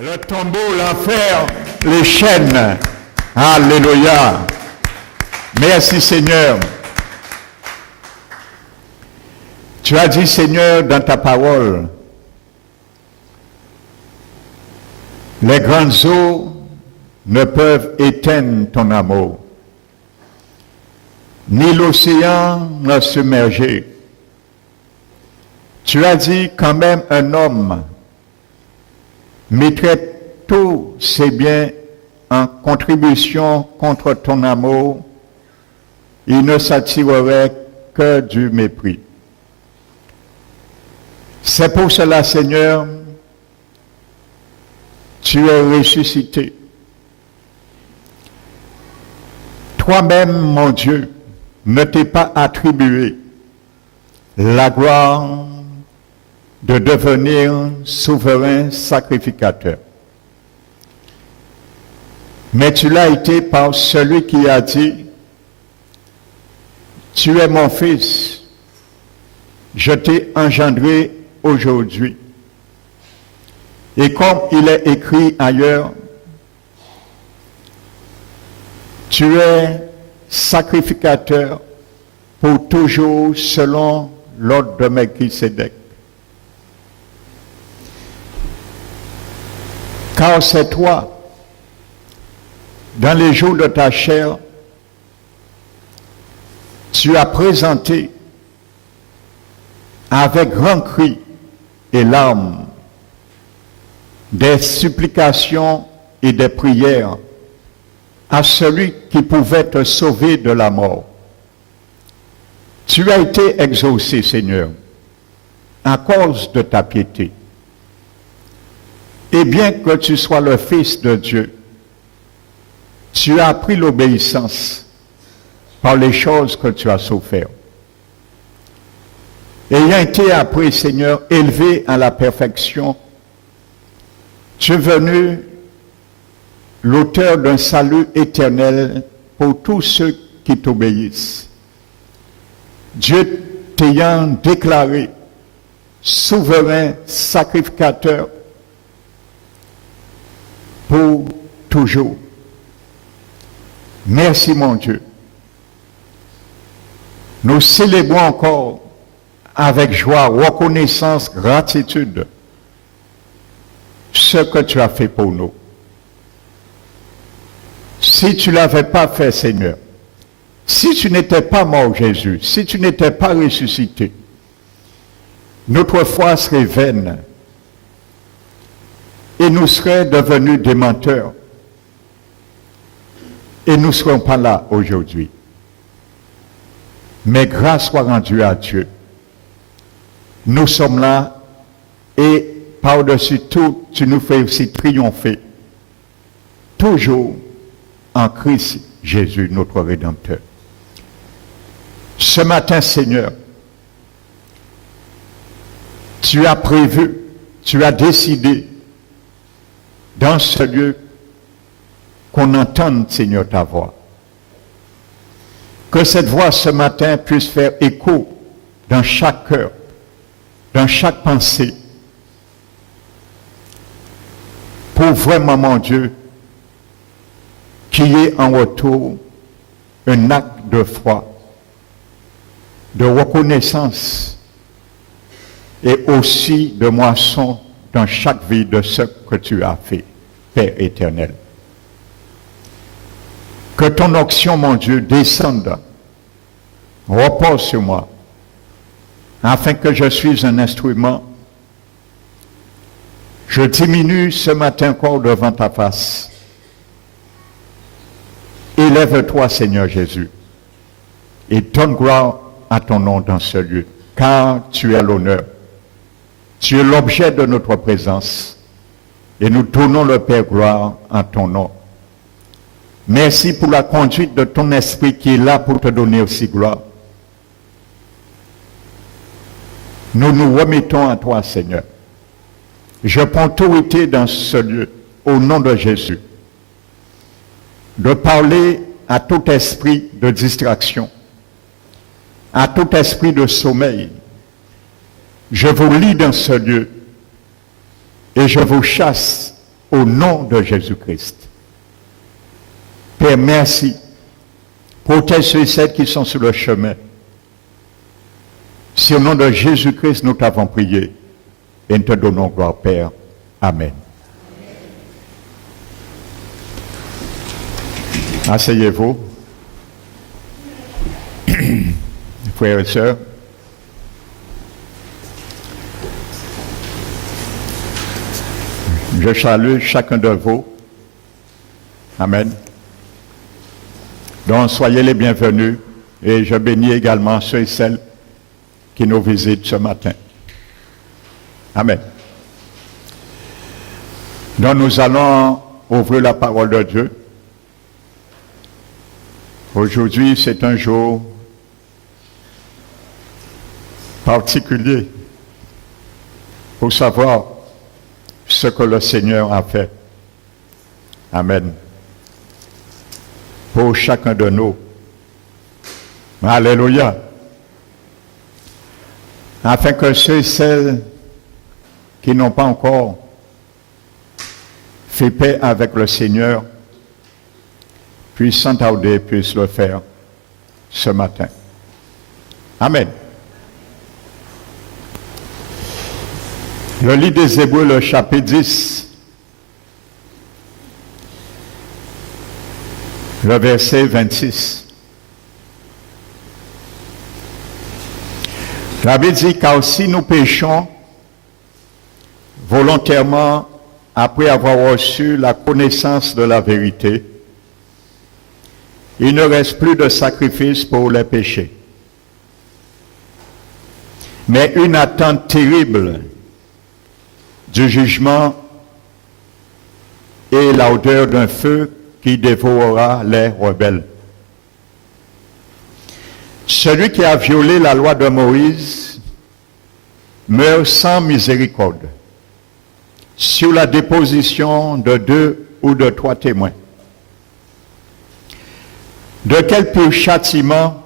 Le tombeau, l'enfer, les chaînes. Alléluia. Merci Seigneur. Tu as dit Seigneur dans ta parole, les grandes eaux ne peuvent éteindre ton amour, ni l'océan ne submerger. Tu as dit quand même un homme mettrait tous ses biens en contribution contre ton amour, il ne s'attirerait que du mépris. C'est pour cela, Seigneur, tu es ressuscité. Toi-même, mon Dieu, ne t'es pas attribué la gloire de devenir souverain sacrificateur. Mais tu l'as été par celui qui a dit, tu es mon fils, je t'ai engendré aujourd'hui. Et comme il est écrit ailleurs, tu es sacrificateur pour toujours selon l'ordre de Melchisédek. Car c'est toi, dans les jours de ta chair, tu as présenté avec grand cri et larmes des supplications et des prières à celui qui pouvait te sauver de la mort. Tu as été exaucé, Seigneur, à cause de ta piété. Et bien que tu sois le Fils de Dieu, tu as appris l'obéissance par les choses que tu as souffert. Ayant été appris, Seigneur, élevé à la perfection, tu es venu l'auteur d'un salut éternel pour tous ceux qui t'obéissent. Dieu t'ayant déclaré souverain sacrificateur pour toujours. Merci mon Dieu. Nous célébrons encore avec joie, reconnaissance, gratitude ce que tu as fait pour nous. Si tu ne l'avais pas fait, Seigneur, si tu n'étais pas mort, Jésus, si tu n'étais pas ressuscité, notre foi serait vaine et nous serions devenus des menteurs. Et nous ne serons pas là aujourd'hui. Mais grâce soit rendue à Dieu. Nous sommes là et par-dessus tout, tu nous fais aussi triompher. Toujours en Christ Jésus, notre Rédempteur. Ce matin, Seigneur, tu as prévu, tu as décidé dans ce lieu qu'on entende, Seigneur, ta voix. Que cette voix ce matin puisse faire écho dans chaque cœur, dans chaque pensée, pour vraiment, mon Dieu, qu'il y ait en retour un acte de foi, de reconnaissance et aussi de moisson dans chaque vie de ce que tu as fait, Père éternel. Que ton onction, mon Dieu, descende, repose sur moi, afin que je suis un instrument. Je diminue ce matin encore devant ta face. Élève-toi, Seigneur Jésus, et donne gloire à ton nom dans ce lieu, car tu es l'honneur. Tu es l'objet de notre présence, et nous donnons le Père gloire en ton nom. Merci pour la conduite de ton esprit qui est là pour te donner aussi gloire. Nous nous remettons à toi, Seigneur. Je prends autorité dans ce lieu, au nom de Jésus, de parler à tout esprit de distraction, à tout esprit de sommeil. Je vous lis dans ce lieu et je vous chasse au nom de Jésus-Christ. Père, merci. Protège ceux et celles qui sont sur le chemin. C'est au nom de Jésus-Christ nous t'avons prié et nous te donnons gloire, Père. Amen. Asseyez-vous. Frères et sœurs. Je salue chacun de vous. Amen. Donc, soyez les bienvenus et je bénis également ceux et celles qui nous visitent ce matin. Amen. Donc, nous allons ouvrir la parole de Dieu. Aujourd'hui, c'est un jour particulier pour savoir ce que le Seigneur a fait. Amen. Pour chacun de nous. Alléluia. Afin que ceux et celles qui n'ont pas encore fait paix avec le Seigneur puissent sans tarder, puissent le faire ce matin. Amen. Le livre des Hébreux, le chapitre 10, le verset 26. La Bible dit, car si nous péchons volontairement après avoir reçu la connaissance de la vérité, il ne reste plus de sacrifice pour les péchés, mais une attente terrible du jugement et l'odeur d'un feu qui dévorera les rebelles. Celui qui a violé la loi de Moïse meurt sans miséricorde sur la déposition de 2 ou de 3 témoins. De quel pur châtiment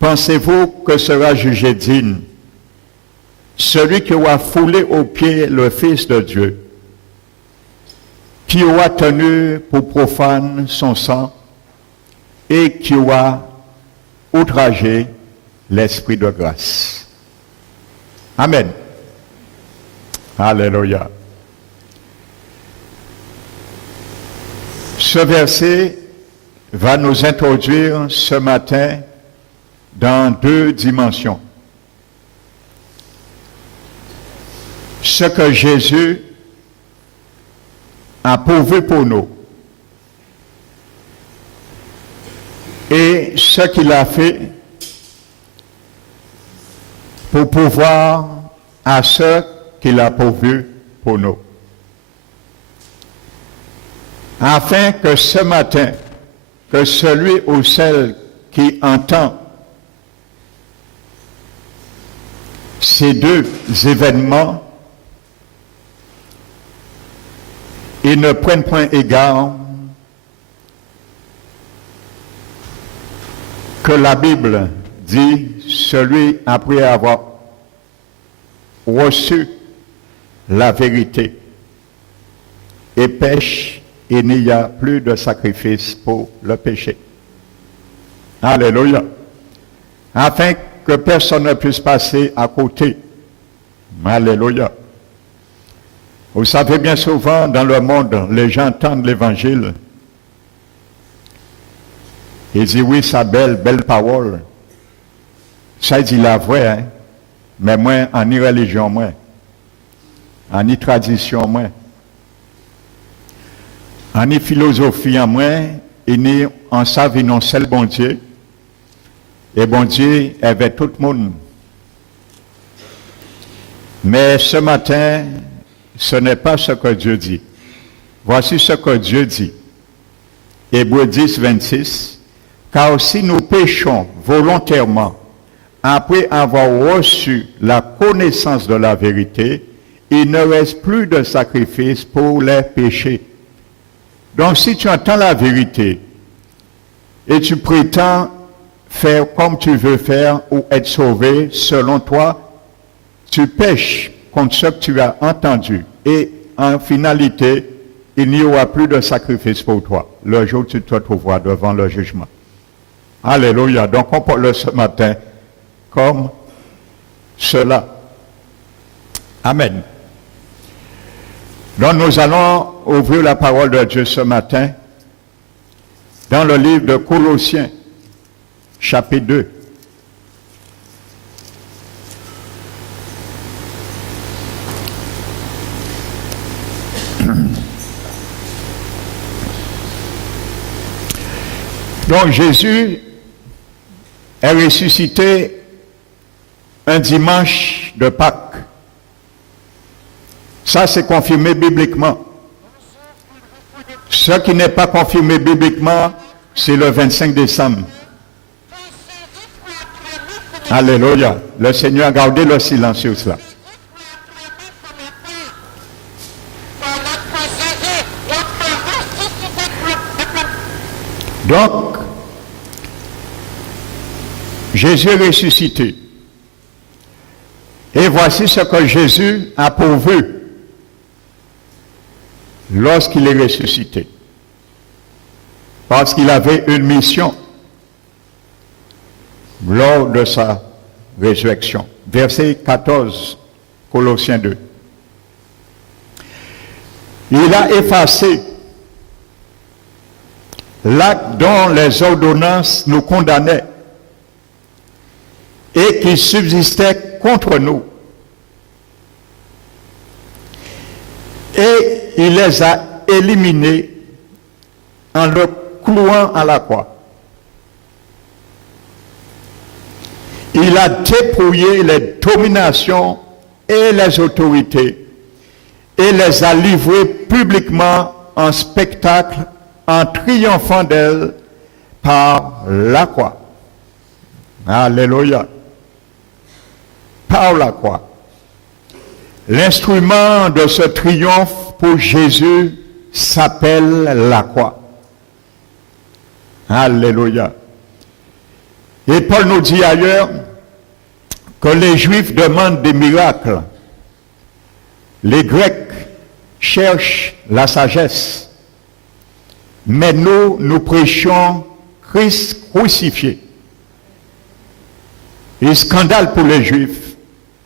pensez-vous que sera jugé digne celui qui aura foulé aux pieds le Fils de Dieu, qui aura tenu pour profane son sang et qui aura outragé l'Esprit de grâce. Amen. Alléluia. Ce verset va nous introduire ce matin dans 2 dimensions. Ce que Jésus a pourvu pour nous et ce qu'il a fait pour pouvoir à ce qu'il a pourvu pour nous. Afin que ce matin, que celui ou celle qui entend ces 2 événements, ils ne prennent point égard que la Bible dit, celui après avoir reçu la vérité et pêche, il n'y a plus de sacrifice pour le péché. Alléluia. Afin que personne ne puisse passer à côté. Alléluia. Vous savez, bien souvent, dans le monde, les gens entendent l'évangile. Ils disent, oui, ça belle parole. Ça, il dit la vraie, hein? Mais moi, en ni religion, moi. En ni tradition, moi. En ni philosophie, moi. Et ni en savent, non, seul bon Dieu. Et bon Dieu avait tout le monde. Mais ce matin, ce n'est pas ce que Dieu dit. Voici ce que Dieu dit. Hébreux 10, 26. Car si nous péchons volontairement, après avoir reçu la connaissance de la vérité, il ne reste plus de sacrifice pour les péchés. Donc si tu entends la vérité et tu prétends faire comme tu veux faire ou être sauvé selon toi, tu pèches contre ce que tu as entendu. Et en finalité, il n'y aura plus de sacrifice pour toi le jour où tu te trouveras devant le jugement. Alléluia. Donc on parle ce matin comme cela. Amen. Donc nous allons ouvrir la parole de Dieu ce matin dans le livre de Colossiens, chapitre 2. Donc Jésus est ressuscité un dimanche de Pâques. Ça, c'est confirmé bibliquement. Ce qui n'est pas confirmé bibliquement, c'est le 25 décembre. Alléluia. Le Seigneur a gardé le silence sur cela. Donc, Jésus est ressuscité. Et voici ce que Jésus a pourvu lorsqu'il est ressuscité. Parce qu'il avait une mission lors de sa résurrection. Verset 14, Colossiens 2. Il a effacé l'acte dont les ordonnances nous condamnaient et qui subsistait contre nous. Et il les a éliminés en le clouant à la croix. Il a dépouillé les dominations et les autorités et les a livrées publiquement en spectacle en triomphant d'elles par la croix. Alléluia. Par la croix. L'instrument de ce triomphe pour Jésus s'appelle la croix. Alléluia. Et Paul nous dit ailleurs que les Juifs demandent des miracles. Les Grecs cherchent la sagesse. Mais nous prêchons Christ crucifié. Et scandale pour les Juifs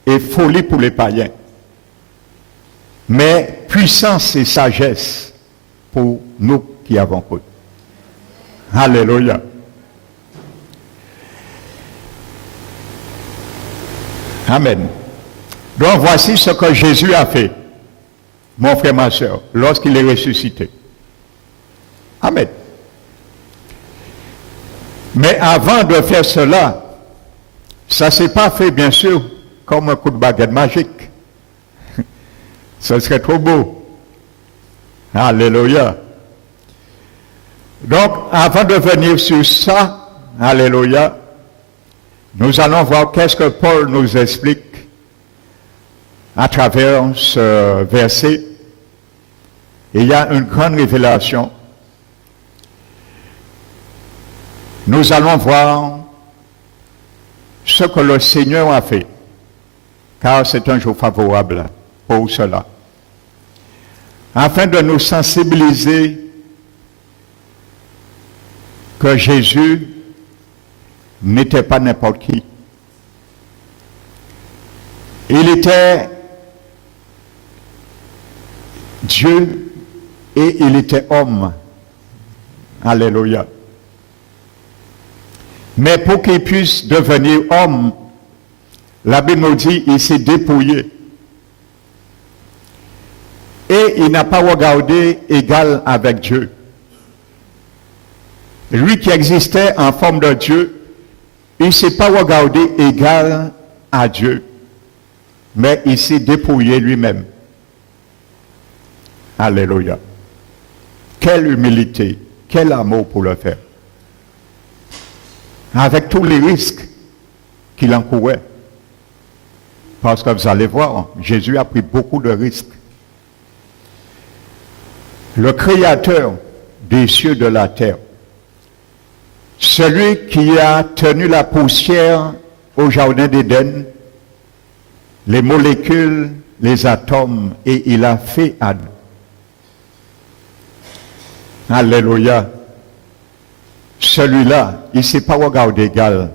et folie pour les païens. Mais puissance et sagesse pour nous qui avons cru. Alléluia. Amen. Donc voici ce que Jésus a fait, mon frère, ma soeur, lorsqu'il est ressuscité. Amen. Mais avant de faire cela, ça ne s'est pas fait, bien sûr, comme un coup de baguette magique. Ce serait trop beau. Alléluia. Donc, avant de venir sur ça, alléluia, nous allons voir qu'est-ce que Paul nous explique à travers ce verset. Et il y a une grande révélation. Nous allons voir ce que le Seigneur a fait, car c'est un jour favorable pour cela, afin de nous sensibiliser que Jésus n'était pas n'importe qui. Il était Dieu et il était homme. Alléluia. Mais pour qu'il puisse devenir homme, la Bible nous dit qu'il s'est dépouillé. Et il n'a pas regardé égal avec Dieu. Lui qui existait en forme de Dieu, il ne s'est pas regardé égal à Dieu, mais il s'est dépouillé lui-même. Alléluia. Quelle humilité, quel amour pour le faire. Avec tous les risques qu'il encourait. Parce que vous allez voir, Jésus a pris beaucoup de risques. Le Créateur des cieux et de la terre, celui qui a tenu la poussière au jardin d'Éden, les molécules, les atomes, et il a fait Adam. Alléluia. Celui-là, il ne s'est pas regardé égal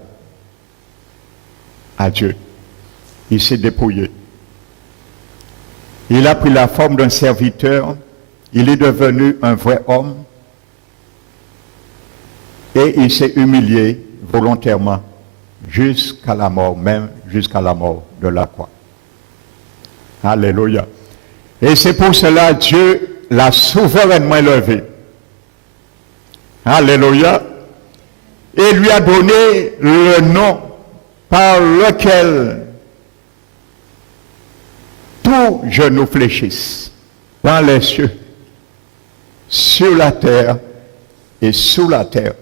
à Dieu. Il s'est dépouillé. Il a pris la forme d'un serviteur. Il est devenu un vrai homme. Et il s'est humilié volontairement jusqu'à la mort, même jusqu'à la mort de la croix. Alléluia. Et c'est pour cela que Dieu l'a souverainement élevé. Alléluia. Et lui a donné le nom par lequel tout genou fléchisse dans les cieux, sur la terre et sous la terre.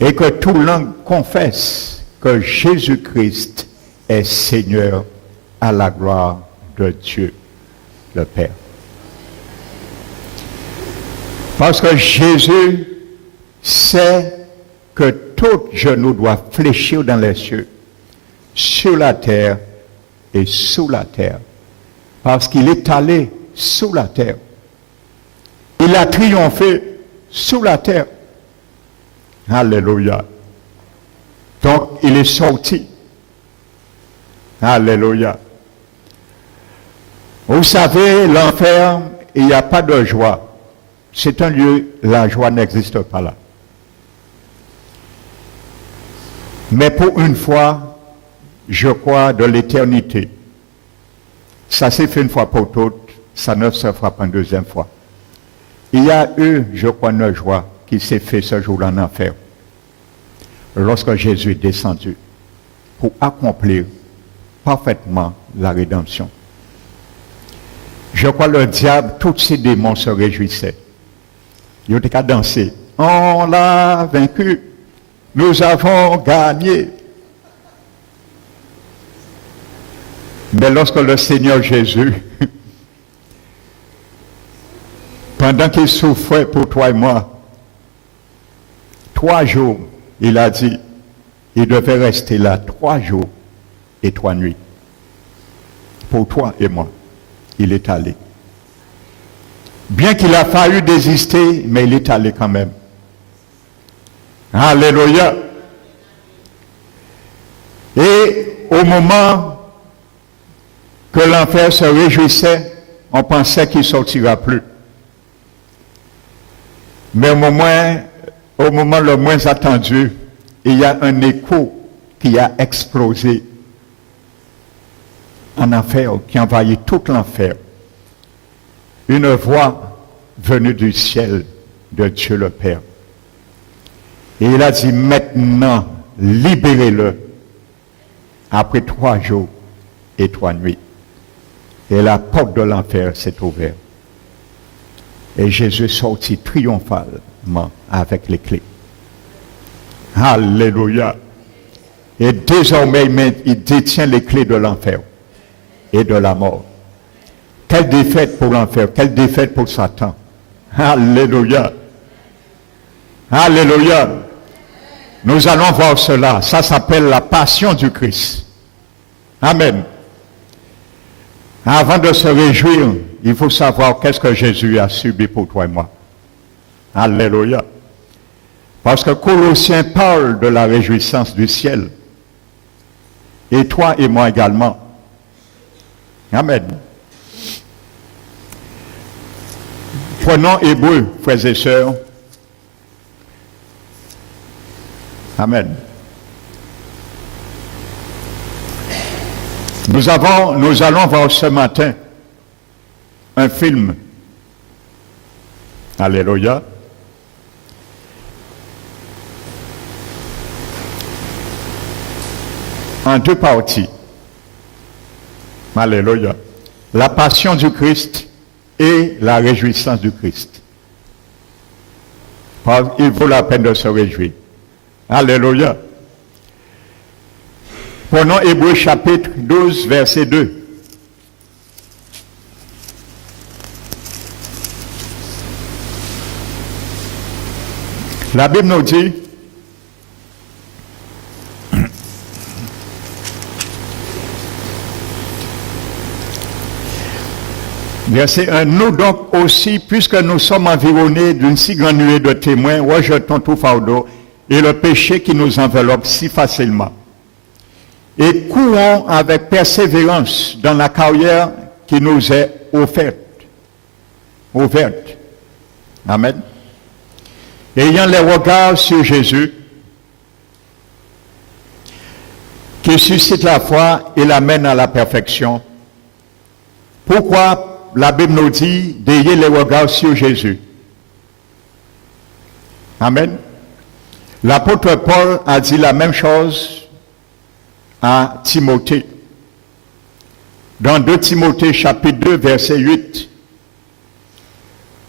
Et que toute langue confesse que Jésus-Christ est Seigneur à la gloire de Dieu, le Père. Parce que Jésus sait que tout genou doit fléchir dans les cieux, sur la terre et sous la terre. Parce qu'il est allé sous la terre. Il a triomphé sous la terre. Alléluia. Donc, il est sorti. Alléluia. Vous savez, l'enfer, il n'y a pas de joie. C'est un lieu, la joie n'existe pas là. Mais pour une fois, je crois de l'éternité. Ça s'est fait une fois pour toutes, ça ne se fera pas une deuxième fois. Il y a eu, je crois, une joie qui s'est fait ce jour-là en enfer. Lorsque Jésus est descendu pour accomplir parfaitement la rédemption. Je crois que le diable, tous ses démons se réjouissaient. Ils ont qu'à danser. On l'a vaincu. Nous avons gagné. Mais lorsque le Seigneur Jésus, pendant qu'il souffrait pour toi et moi, 3 jours, il a dit, il devait rester là 3 jours et 3 nuits. Pour toi et moi, il est allé. Bien qu'il a fallu désister, mais il est allé quand même. Alléluia. Et au moment que l'enfer se réjouissait, on pensait qu'il ne sortira plus. Mais au moment le moins attendu, il y a un écho qui a explosé en enfer, qui envahit tout l'enfer. Une voix venue du ciel de Dieu le Père. Et il a dit, maintenant, libérez-le après 3 jours et 3 nuits. Et la porte de l'enfer s'est ouverte. Et Jésus sortit triomphalement avec les clés. Alléluia. Et désormais, il détient les clés de l'enfer et de la mort. Quelle défaite pour l'enfer, quelle défaite pour Satan. Alléluia. Alléluia. Nous allons voir cela. Ça s'appelle la passion du Christ. Amen. Avant de se réjouir, il faut savoir qu'est-ce que Jésus a subi pour toi et moi. Alléluia. Parce que Colossiens parle de la réjouissance du ciel. Et toi et moi également. Amen. Prenons Hébreux, frères et sœurs. Amen. Nous allons voir ce matin un film. Alléluia. En 2 parties. Alléluia. La passion du Christ et la réjouissance du Christ. Il vaut la peine de se réjouir. Alléluia. Prenons Hébreux chapitre 12, verset 2. La Bible nous dit, Verset 1. Nous donc aussi, puisque nous sommes environnés d'une si grande nuée de témoins, rejetons tout fardeau et le péché qui nous enveloppe si facilement. Et courons avec persévérance dans la carrière qui nous est offerte. Amen. Ayant les regards sur Jésus, qui suscite la foi et l'amène à la perfection. Pourquoi la Bible nous dit d'ayez les regards sur Jésus? Amen. L'apôtre Paul a dit la même chose à Timothée. Dans 2 Timothée chapitre 2 verset 8.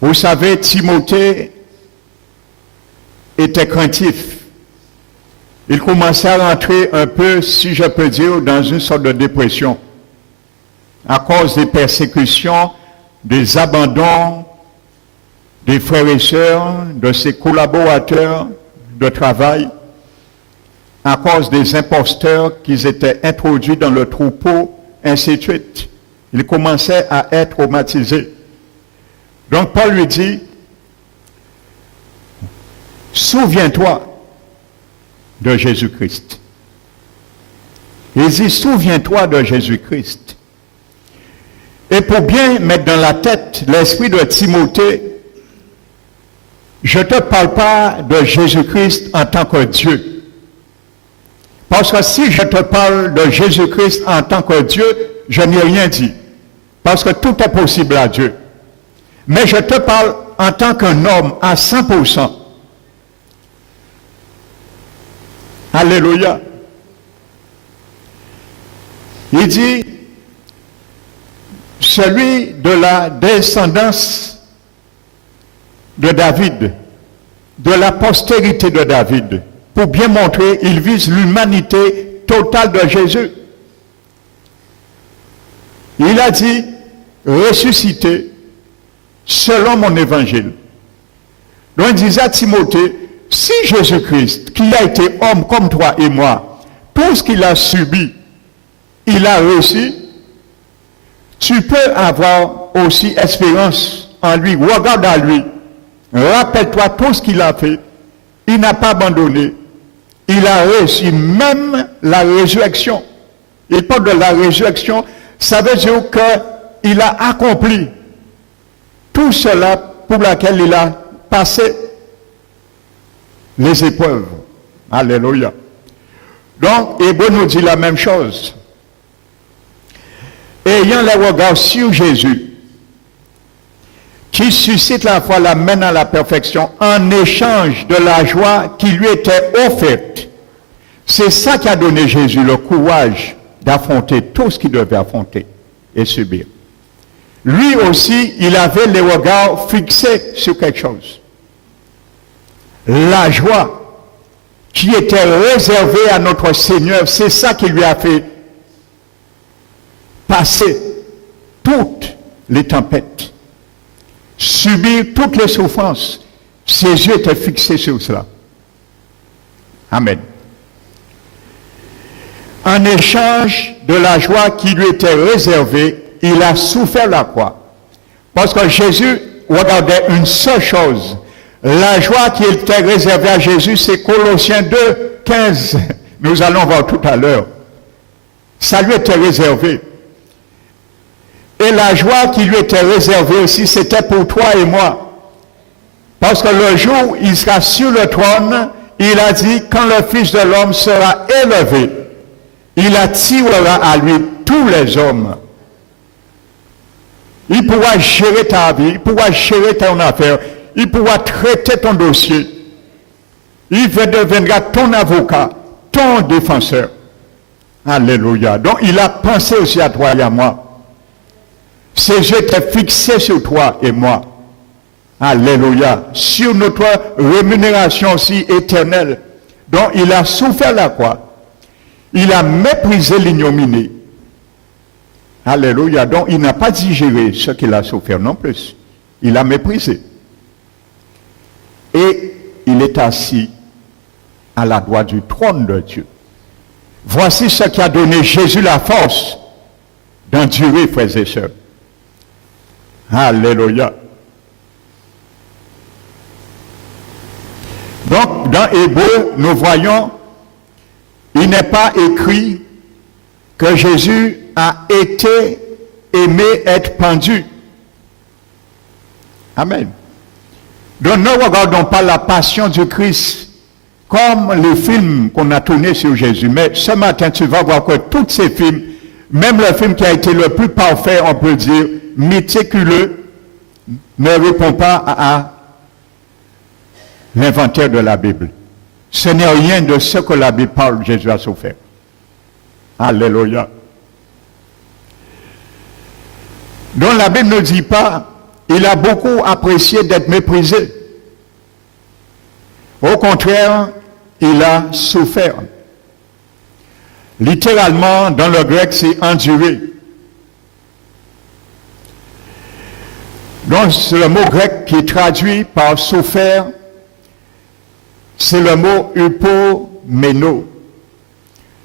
Vous savez, Timothée était craintif. Il commençait à rentrer un peu, si je peux dire, dans une sorte de dépression à cause des persécutions, des abandons des frères et sœurs, de ses collaborateurs de travail, à cause des imposteurs qui étaient introduits dans le troupeau, ainsi de suite. Il commençait à être traumatisé. Donc Paul lui dit, souviens-toi de Jésus-Christ. Il dit, souviens-toi de Jésus-Christ. Et pour bien mettre dans la tête l'esprit de Timothée, je ne te parle pas de Jésus-Christ en tant que Dieu. Parce que si je te parle de Jésus-Christ en tant que Dieu, je n'ai rien dit. Parce que tout est possible à Dieu. Mais je te parle en tant qu'un homme à 100%. Alléluia. Il dit, celui de la descendance de David, de la postérité de David, pour bien montrer, il vise l'humanité totale de Jésus. Il a dit, ressuscité selon mon évangile. Donc il disait à Timothée, si Jésus-Christ, qui a été homme comme toi et moi, tout ce qu'il a subi, il a réussi, tu peux avoir aussi espérance en lui. Regarde à lui. Rappelle-toi tout ce qu'il a fait. Il n'a pas abandonné. Il a réussi même la résurrection. Il parle de la résurrection. Ça veut dire qu'il a accompli tout cela pour laquelle il a passé les épreuves. Alléluia. Donc, Hébreu nous dit la même chose. Ayant les regards sur Jésus, qui suscite la foi, l'amène à la perfection, en échange de la joie qui lui était offerte. C'est ça qui a donné Jésus le courage d'affronter tout ce qu'il devait affronter et subir. Lui aussi, il avait les regards fixés sur quelque chose. La joie qui était réservée à notre Seigneur, c'est ça qui lui a fait passer toutes les tempêtes, subir toutes les souffrances. Ses yeux étaient fixés sur cela. Amen. En échange de la joie qui lui était réservée, il a souffert la croix. Parce que Jésus regardait une seule chose. La joie qui était réservée à Jésus, c'est Colossiens 2, 15. Nous allons voir tout à l'heure. Ça lui était réservé. Et la joie qui lui était réservée aussi, c'était pour toi et moi. Parce que le jour où il sera sur le trône, il a dit, quand le Fils de l'homme sera élevé, il attirera à lui tous les hommes. Il pourra gérer ta vie, il pourra gérer ton affaire, il pourra traiter ton dossier. Il deviendra ton avocat, ton défenseur. Alléluia. Donc il a pensé aussi à toi et à moi. Ses yeux étaient fixés sur toi et moi. Alléluia. Sur notre rémunération aussi éternelle. Donc il a souffert la croix. Il a méprisé l'ignominie. Alléluia. Donc il n'a pas digéré ce qu'il a souffert non plus. Il a méprisé. Et il est assis à la droite du trône de Dieu. Voici ce qui a donné Jésus la force d'endurer, frères et sœurs. Alléluia. Donc, dans Hébreu, nous voyons, il n'est pas écrit que Jésus a été aimé être pendu. Amen. Donc, ne regardons pas la passion du Christ comme les films qu'on a tournés sur Jésus. Mais ce matin, tu vas voir que tous ces films, même le film qui a été le plus parfait, on peut dire, méticuleux, ne répond pas à l'inventaire de la Bible. Ce n'est rien de ce que la Bible parle, Jésus a souffert. Alléluia. Donc la Bible ne dit pas, il a beaucoup apprécié d'être méprisé. Au contraire, il a souffert. Littéralement, dans le grec, c'est enduré. Donc, c'est le mot grec qui est traduit par souffert, c'est le mot hypomeno.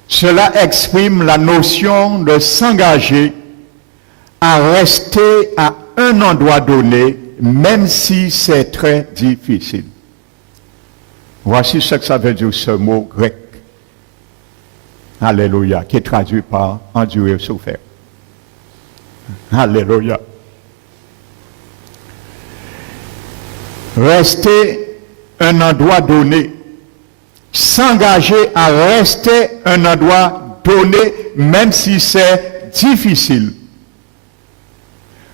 Cela exprime la notion de s'engager à rester à un endroit donné, même si c'est très difficile. Voici ce que ça veut dire ce mot grec. Alléluia, qui est traduit par endurer, souffert. Alléluia. Rester un endroit donné. S'engager à rester un endroit donné, même si c'est difficile.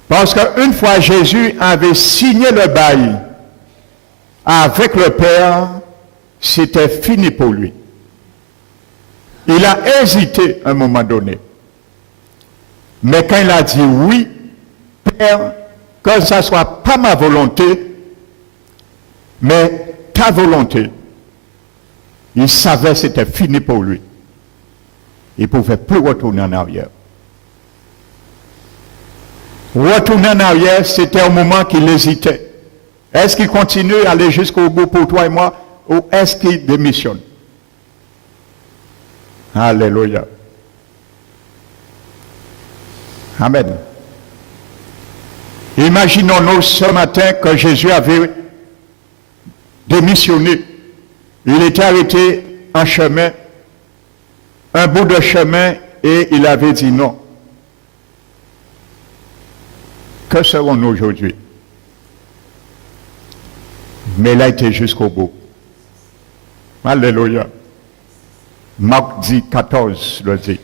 Parce qu'une fois Jésus avait signé le bail avec le Père, c'était fini pour lui. Il a hésité à un moment donné. Mais quand il a dit oui, Père, que ça ne soit pas ma volonté, mais ta volonté, il savait que c'était fini pour lui. Il ne pouvait plus retourner en arrière. Retourner en arrière, c'était au moment qu'il hésitait. Est-ce qu'il continue à aller jusqu'au bout pour toi et moi, ou est-ce qu'il démissionne? Alléluia. Amen. Imaginons-nous ce matin que Jésus avait démissionné. Il était arrêté en chemin, un bout de chemin, et il avait dit non. Que serons-nous aujourd'hui? Mais il a été jusqu'au bout. Alléluia. Marc 10, 14 le dit.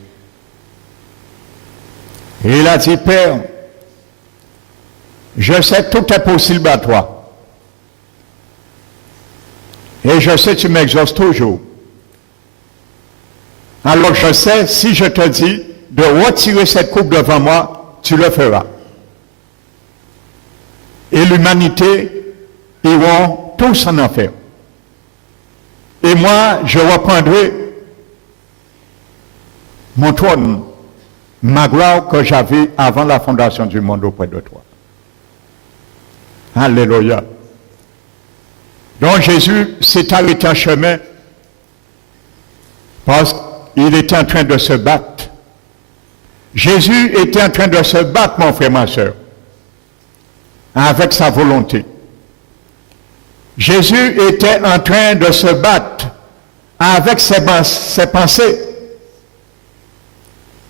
Et il a dit, Père, je sais que tout est possible à toi. Et je sais que tu m'exauces toujours. Alors je sais, si je te dis de retirer cette coupe devant moi, tu le feras. Et l'humanité iront tous en enfer. Et moi, je reprendrai mon trône, ma gloire que j'avais avant la fondation du monde auprès de toi. Alléluia. Donc Jésus s'est arrêté en chemin parce qu'il était en train de se battre. Jésus était en train de se battre, mon frère, ma soeur, avec sa volonté. Jésus était en train de se battre avec ses pensées.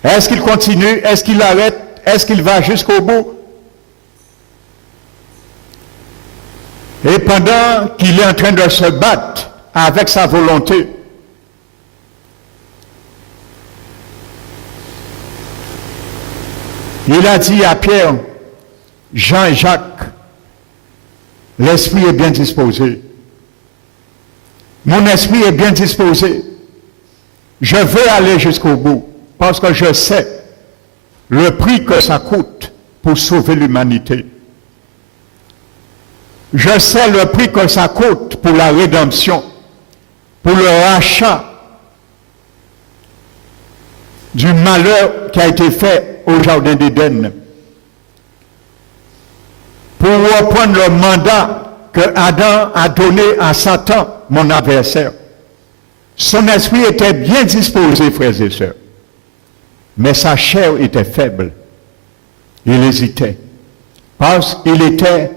Est-ce qu'il continue? Est-ce qu'il arrête? Est-ce qu'il va jusqu'au bout? Et pendant qu'il est en train de se battre avec sa volonté, il a dit à Pierre, Jean et Jacques, l'esprit est bien disposé. Mon esprit est bien disposé. Je veux aller jusqu'au bout parce que je sais le prix que ça coûte pour sauver l'humanité. Je sais le prix que ça coûte pour la rédemption, pour le rachat du malheur qui a été fait au jardin d'Éden, pour reprendre le mandat que Adam a donné à Satan, mon adversaire. Son esprit était bien disposé, frères et sœurs, mais sa chair était faible. Il hésitait. Parce qu'il était,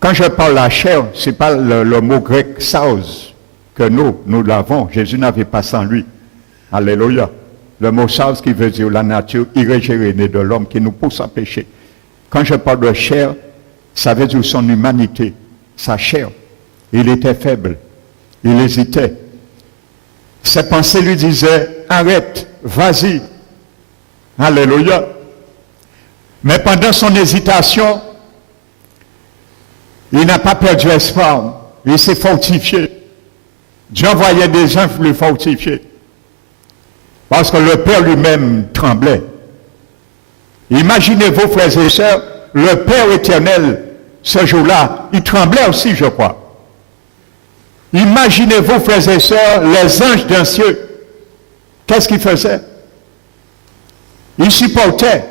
quand je parle la chair, ce n'est pas le mot grec saos que nous l'avons. Jésus n'avait pas ça en lui. Alléluia. Le mot saos qui veut dire la nature irrégénérée de l'homme qui nous pousse à pécher. Quand je parle de chair, ça veut dire son humanité, sa chair. Il était faible, il hésitait. Ses pensées lui disaient, arrête, vas-y. Alléluia. Mais pendant son hésitation, il n'a pas perdu espoir. Il s'est fortifié. Dieu envoyait des anges le fortifier. Parce que le Père lui-même tremblait. Imaginez-vous, frères et sœurs, le Père éternel, ce jour-là, il tremblait aussi, je crois. Imaginez-vous, frères et sœurs, les anges d'un ciel. Qu'est-ce qu'ils faisaient? Ils supportaient.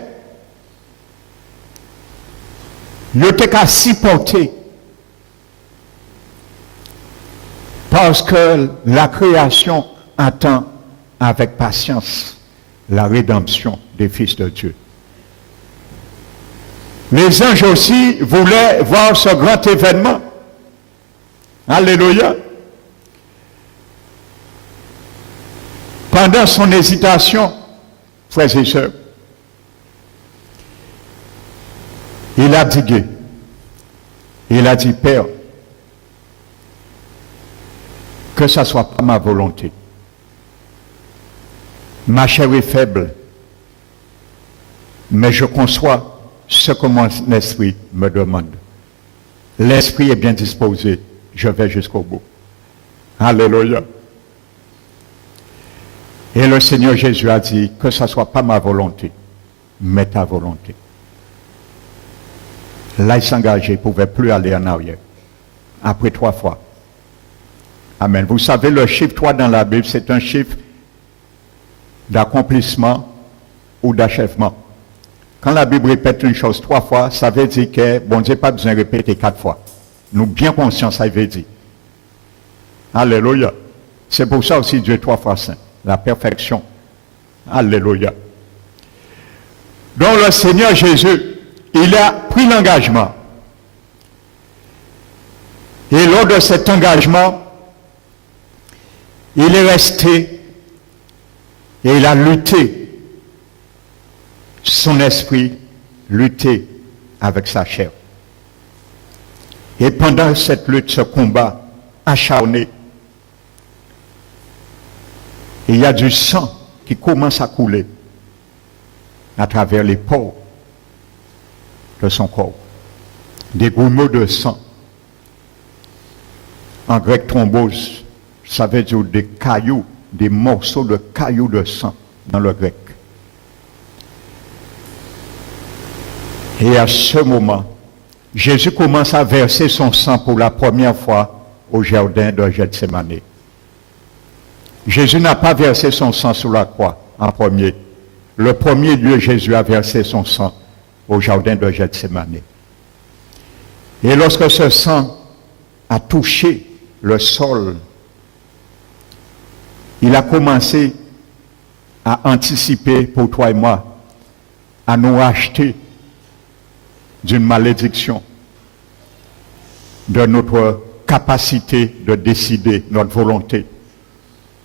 Ils n'étaient qu'à supporter. Parce que la création attend avec patience la rédemption des fils de Dieu. Les anges aussi voulaient voir ce grand événement. Alléluia. Pendant son hésitation, frères et sœurs, il a digué. Il a dit, Père, que ça ne soit pas ma volonté. Ma chair est faible, mais je conçois ce que mon esprit me demande. L'esprit est bien disposé, je vais jusqu'au bout. Alléluia. Et le Seigneur Jésus a dit que ce ne soit pas ma volonté, mais ta volonté. Là, il s'engageait, il ne pouvait plus aller en arrière. Après 3 fois. Amen. Vous savez, le chiffre 3 dans la Bible, c'est un chiffre d'accomplissement ou d'achèvement. Quand la Bible répète une chose 3 fois, ça veut dire que bon Dieu n'a pas besoin de répéter 4 fois. Nous bien conscients, ça veut dire. Alléluia. C'est pour ça aussi Dieu est 3 fois saint. La perfection. Alléluia. Donc le Seigneur Jésus, il a pris l'engagement. Et lors de cet engagement, il est resté et il a lutté. Son esprit lutté avec sa chair. Et pendant cette lutte, ce combat acharné, il y a du sang qui commence à couler à travers les pores de son corps. Des grumeaux de sang. En grec, thrombose, ça veut dire des cailloux, des morceaux de cailloux de sang dans le grec. Et à ce moment, Jésus commence à verser son sang pour la première fois au jardin de Gethsémane. Jésus n'a pas versé son sang sur la croix en premier. Le premier lieu, Jésus a versé son sang au jardin de Gethsémane. Et lorsque ce sang a touché le sol, il a commencé à anticiper pour toi et moi, à nous racheter d'une malédiction, de notre capacité de décider, notre volonté.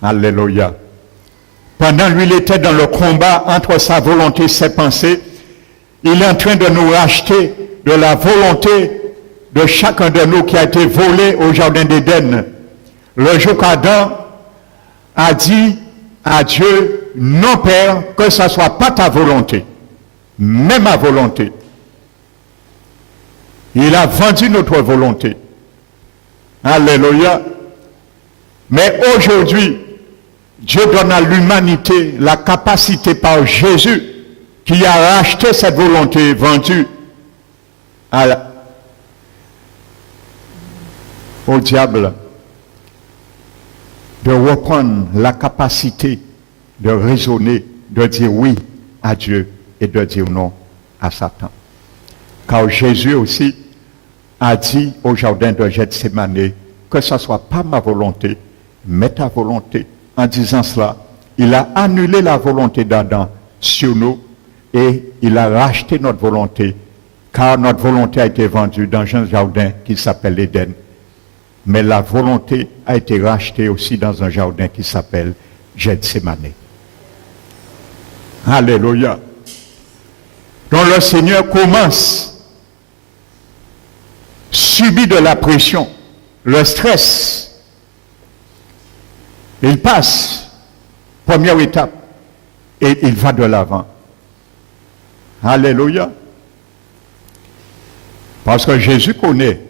Alléluia. Pendant lui, il était dans le combat entre sa volonté et ses pensées. Il est en train de nous racheter de la volonté de chacun de nous qui a été volé au jardin d'Éden. Le jour qu'Adam a dit à Dieu, non Père, que ce ne soit pas ta volonté, mais ma volonté. Il a vendu notre volonté. Alléluia. Mais aujourd'hui, Dieu donne à l'humanité la capacité par Jésus qui a racheté cette volonté vendue au diable de reprendre la capacité de raisonner, de dire oui à Dieu et de dire non à Satan. Car Jésus aussi a dit au jardin de Gethsémane que ce ne soit pas ma volonté, mais ta volonté. En disant cela, il a annulé la volonté d'Adam sur nous et il a racheté notre volonté car notre volonté a été vendue dans un jardin qui s'appelle l'Éden. Mais la volonté a été rachetée aussi dans un jardin qui s'appelle Gethsémane. Alléluia. Donc le Seigneur commence, subit de la pression, le stress. Il passe, première étape, et il va de l'avant. Alléluia. Parce que Jésus connaît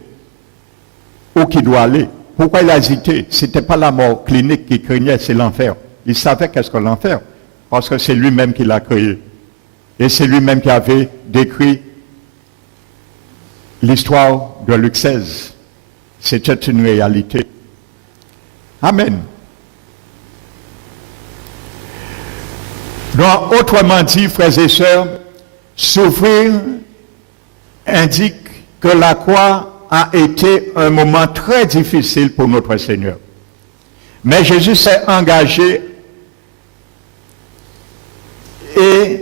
où il doit aller. Pourquoi il a hésité? Ce n'était pas la mort clinique qu'il craignait, c'est l'enfer. Il savait qu'est-ce que l'enfer, parce que c'est lui-même qui l'a créé. Et c'est lui-même qui avait décrit l'histoire de Luc 16. C'était une réalité. Amen. Donc, autrement dit, frères et sœurs, souffrir indique que la croix a été un moment très difficile pour notre Seigneur. Mais Jésus s'est engagé et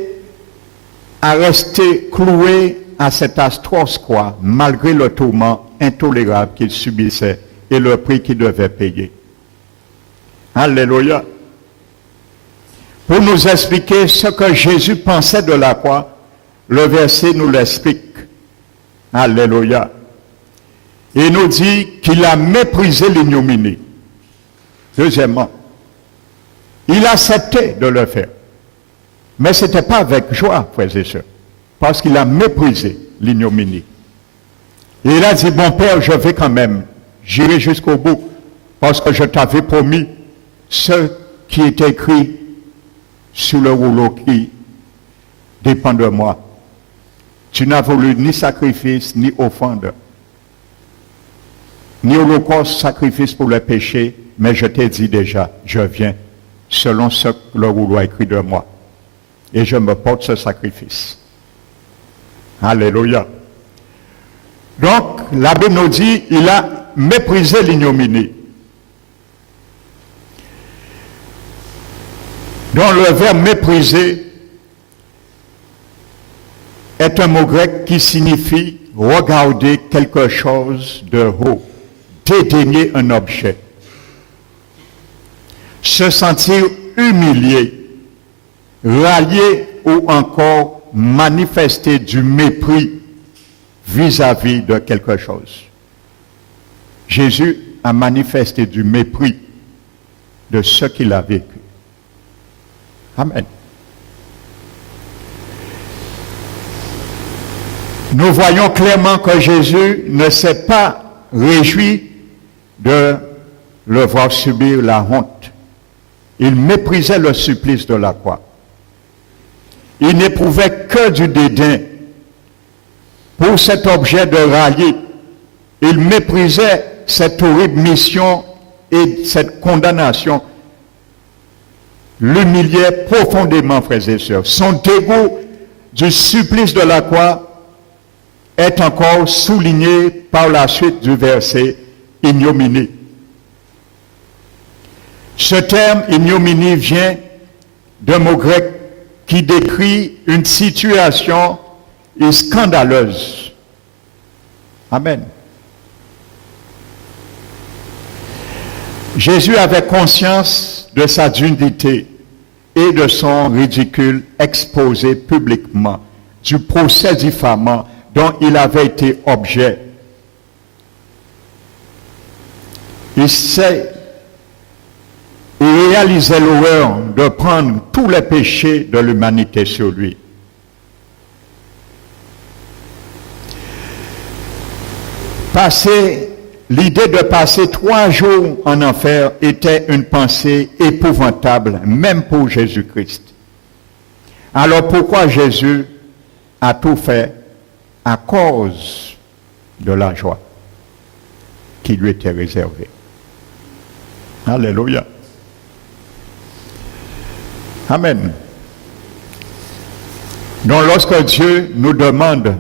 a resté cloué à cette atroce croix, malgré le tourment intolérable qu'il subissait et le prix qu'il devait payer. Alléluia. Pour nous expliquer ce que Jésus pensait de la croix, le verset nous l'explique. Alléluia. Il nous dit qu'il a méprisé l'ignominie. Deuxièmement, il acceptait de le faire. Mais ce n'était pas avec joie, frères et sœurs, parce qu'il a méprisé l'ignominie. Et il a dit, bon Père, je vais quand même, j'irai jusqu'au bout, parce que je t'avais promis ce qui est écrit sur le rouleau qui dépend de moi. Tu n'as voulu ni sacrifice, ni offrande, ni holocauste, sacrifice pour le péché, mais je t'ai dit déjà, je viens selon ce que le rouleau a écrit de moi. Et je me porte ce sacrifice. Alléluia. Donc, la Bible nous dit, il a méprisé l'ignominie. Donc, le verbe mépriser est un mot grec qui signifie regarder quelque chose de haut, dédaigner un objet, se sentir humilié, rallier ou encore manifester du mépris vis-à-vis de quelque chose. Jésus a manifesté du mépris de ce qu'il a vécu. Amen. Nous voyons clairement que Jésus ne s'est pas réjoui de le voir subir la honte. Il méprisait le supplice de la croix. Il n'éprouvait que du dédain pour cet objet de rallier. Il méprisait cette horrible mission et cette condamnation. L'humiliait profondément, frères et sœurs. Son dégoût du supplice de la croix est encore souligné par la suite du verset ignominie. Ce terme ignominie vient d'un mot grec qui décrit une situation scandaleuse. Amen. Jésus avait conscience de sa dignité et de son ridicule exposé publiquement, du procès diffamant dont il avait été objet. Il réalisait l'horreur de prendre tous les péchés de l'humanité sur lui. L'idée de passer 3 jours en enfer était une pensée épouvantable, même pour Jésus-Christ. Alors pourquoi Jésus a tout fait? À cause de la joie qui lui était réservée. Alléluia. Amen. Donc lorsque Dieu nous demande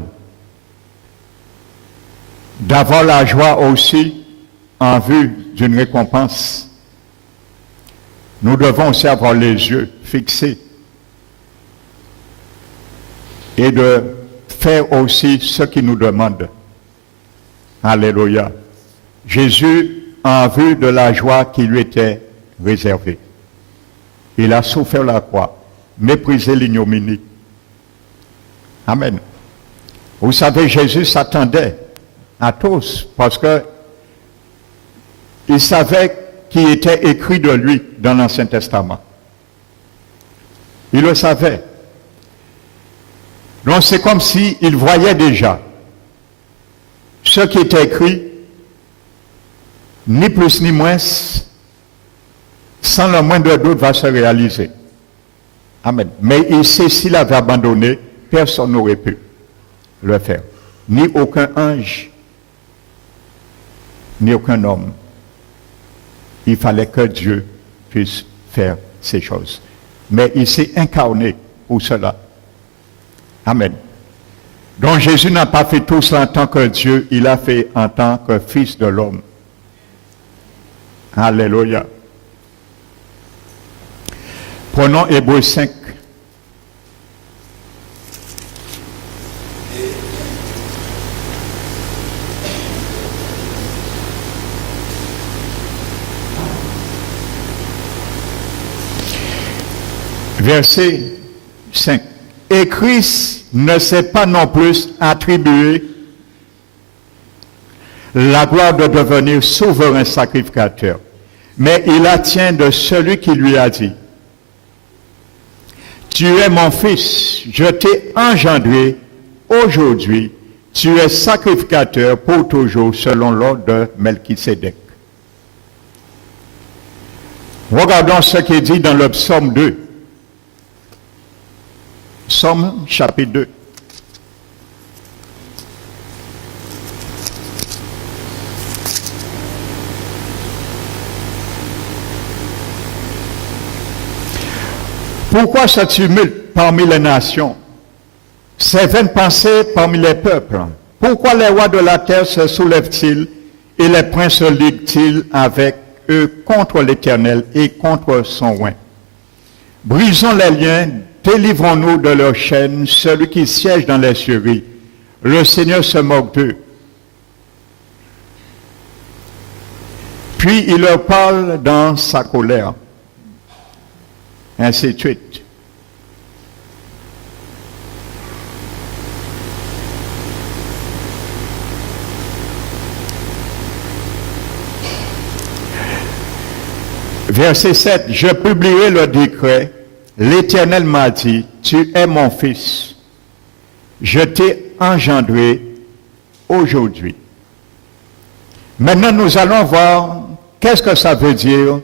d'avoir la joie aussi en vue d'une récompense, nous devons aussi avoir les yeux fixés et de faire aussi ce qu'il nous demande. Alléluia. Jésus, en vue de la joie qui lui était réservée, il a souffert la croix, méprisé l'ignominie. Amen. Vous savez, Jésus s'attendait à tous parce que il savait qui était écrit de lui dans l'Ancien Testament. Il le savait. Donc c'est comme s'il voyait déjà ce qui était écrit, ni plus ni moins, sans le moindre doute va se réaliser. Amen. Mais il sait s'il avait abandonné, personne n'aurait pu le faire. Ni aucun ange, ni aucun homme. Il fallait que Dieu puisse faire ces choses. Mais il s'est incarné pour cela. Amen. Donc Jésus n'a pas fait tout cela en tant que Dieu, il a fait en tant que Fils de l'homme. Alléluia. Prenons Hébreux 5. Verset 5. Et Christ ne s'est pas non plus attribué la gloire de devenir souverain sacrificateur, mais il la tient de celui qui lui a dit, tu es mon fils, je t'ai engendré aujourd'hui, tu es sacrificateur pour toujours selon l'ordre de Melchisédek. Regardons ce qui est dit dans le psaume 2. Psaume chapitre 2. Pourquoi ce tumulte parmi les nations, ces vaines pensées parmi les peuples? Pourquoi les rois de la terre se soulèvent-ils et les princes se liguent-ils avec eux contre l'Éternel et contre son oint? Brisons les liens, délivrons-nous de leurs chaînes, celui qui siège dans les scieries. Le Seigneur se moque d'eux. Puis il leur parle dans sa colère. Ainsi de suite. Verset 7. Je publierai le décret. L'Éternel m'a dit, tu es mon fils. Je t'ai engendré aujourd'hui. Maintenant, nous allons voir qu'est-ce que ça veut dire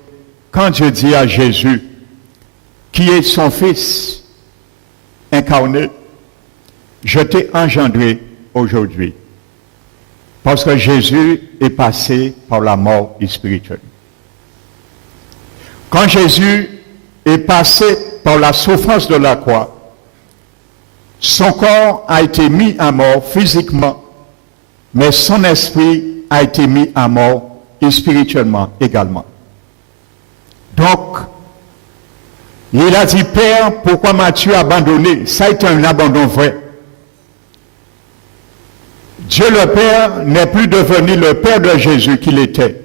quand Dieu dit à Jésus, qui est son fils incarné, je t'ai engendré aujourd'hui. Parce que Jésus est passé par la mort spirituelle. Quand Jésus est passé par la souffrance de la croix, son corps a été mis à mort physiquement, mais son esprit a été mis à mort spirituellement également. Donc, il a dit, Père, pourquoi m'as-tu abandonné? Ça a été un abandon vrai. Dieu le Père n'est plus devenu le Père de Jésus qu'il était.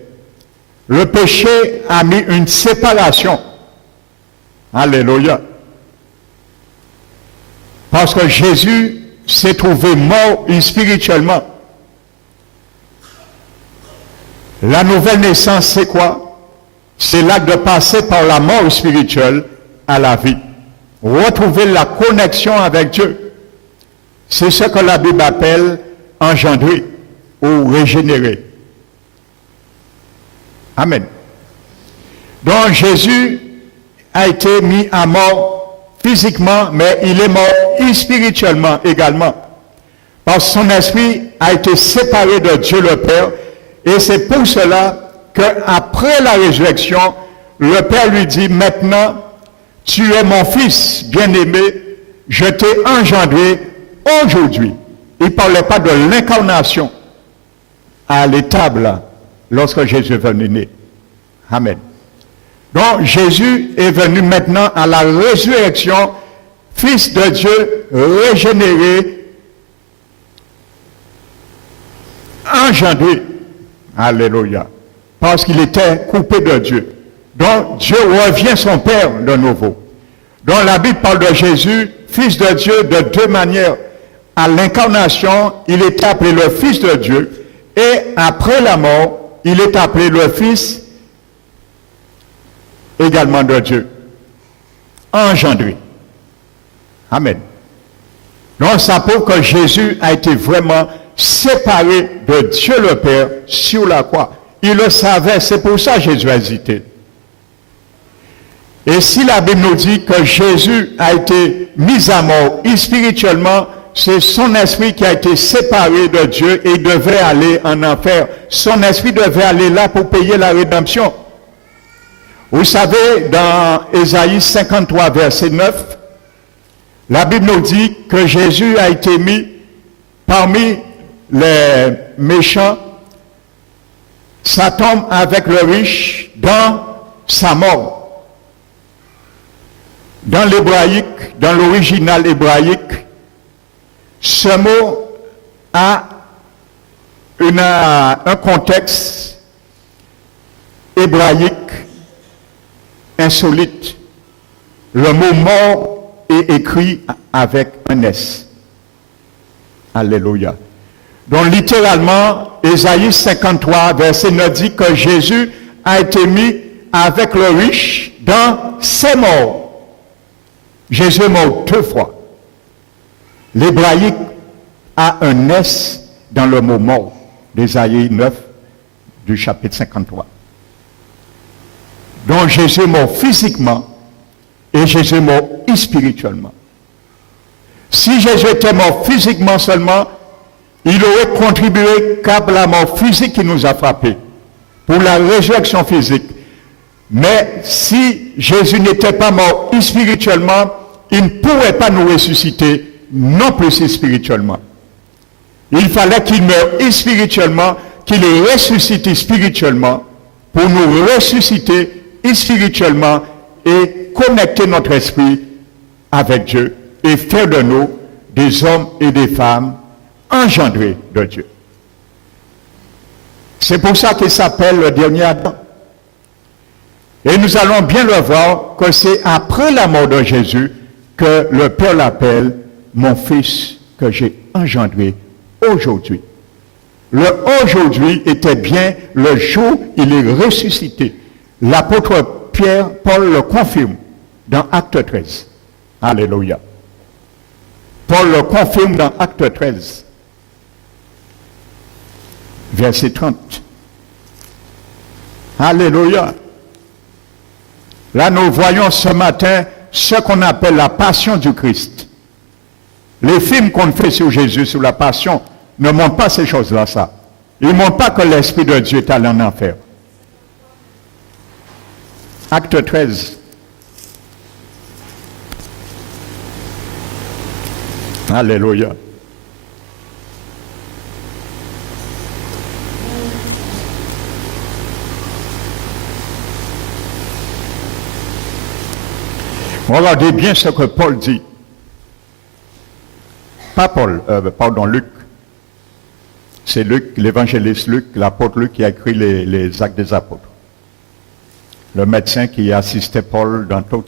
Le péché a mis une séparation. Alléluia. Parce que Jésus s'est trouvé mort spirituellement. La nouvelle naissance, c'est quoi? C'est l'acte de passer par la mort spirituelle à la vie. Retrouver la connexion avec Dieu. C'est ce que la Bible appelle engendrer ou régénérer. Amen. Donc Jésus a été mis à mort physiquement, mais il est mort spirituellement également. Parce que son esprit a été séparé de Dieu le Père, et c'est pour cela qu'après la résurrection, le Père lui dit, maintenant, tu es mon fils bien-aimé, je t'ai engendré aujourd'hui. Il ne parlait pas de l'incarnation à l'étable lorsque Jésus est venu né. Amen. Donc Jésus est venu maintenant à la résurrection, Fils de Dieu régénéré, engendré, alléluia, parce qu'il était coupé de Dieu. Donc Dieu revient son Père de nouveau. Donc la Bible parle de Jésus, Fils de Dieu, de deux manières. À l'incarnation, il est appelé le Fils de Dieu, et après la mort, il est appelé le Fils également de Dieu, engendré. Amen. Donc ça prouve que Jésus a été vraiment séparé de Dieu le Père sur la croix. Il le savait, c'est pour ça que Jésus a hésité. Et si la Bible nous dit que Jésus a été mis à mort spirituellement, c'est son esprit qui a été séparé de Dieu et il devait aller en enfer. Son esprit devait aller là pour payer la rédemption. Vous savez, dans Ésaïe 53, verset 9, la Bible nous dit que Jésus a été mis parmi les méchants. Ça tombe avec le riche dans sa mort. Dans l'hébraïque, dans l'original hébraïque, ce mot a un contexte hébraïque insolite. Le mot mort est écrit avec un S. Alléluia. Donc littéralement, Ésaïe 53, verset 9 dit que Jésus a été mis avec le riche dans ses morts. Jésus est mort 2 fois. L'hébraïque a un S dans le mot mort d'Ésaïe 9 du chapitre 53. Donc Jésus est mort physiquement et Jésus est mort spirituellement. Si Jésus était mort physiquement seulement, il aurait contribué qu'à la mort physique qui nous a frappés, pour la résurrection physique. Mais si Jésus n'était pas mort spirituellement, il ne pourrait pas nous ressusciter non plus spirituellement. Il fallait qu'il meure spirituellement, qu'il ressuscite spirituellement, pour nous ressusciter spirituellement et connecter notre esprit avec Dieu et faire de nous des hommes et des femmes engendrés de Dieu. C'est pour ça qu'il s'appelle le dernier Adam. Et nous allons bien le voir que c'est après la mort de Jésus que le Père l'appelle mon fils que j'ai engendré aujourd'hui. Le aujourd'hui était bien le jour où il est ressuscité. L'apôtre Paul le confirme dans Acte 13. Alléluia. Paul le confirme dans Acte 13. Verset 30. Alléluia. Là, nous voyons ce matin ce qu'on appelle la passion du Christ. Les films qu'on fait sur Jésus, sur la passion, ne montrent pas ces choses-là, ça. Ils ne montrent pas que l'Esprit de Dieu est allé en enfer. Acte 13. Alléluia. Regardez bien ce que Paul dit. Pas Paul, pardon, Luc. C'est Luc, l'évangéliste Luc, l'apôtre Luc qui a écrit les actes des apôtres. Le médecin qui assistait Paul dans tout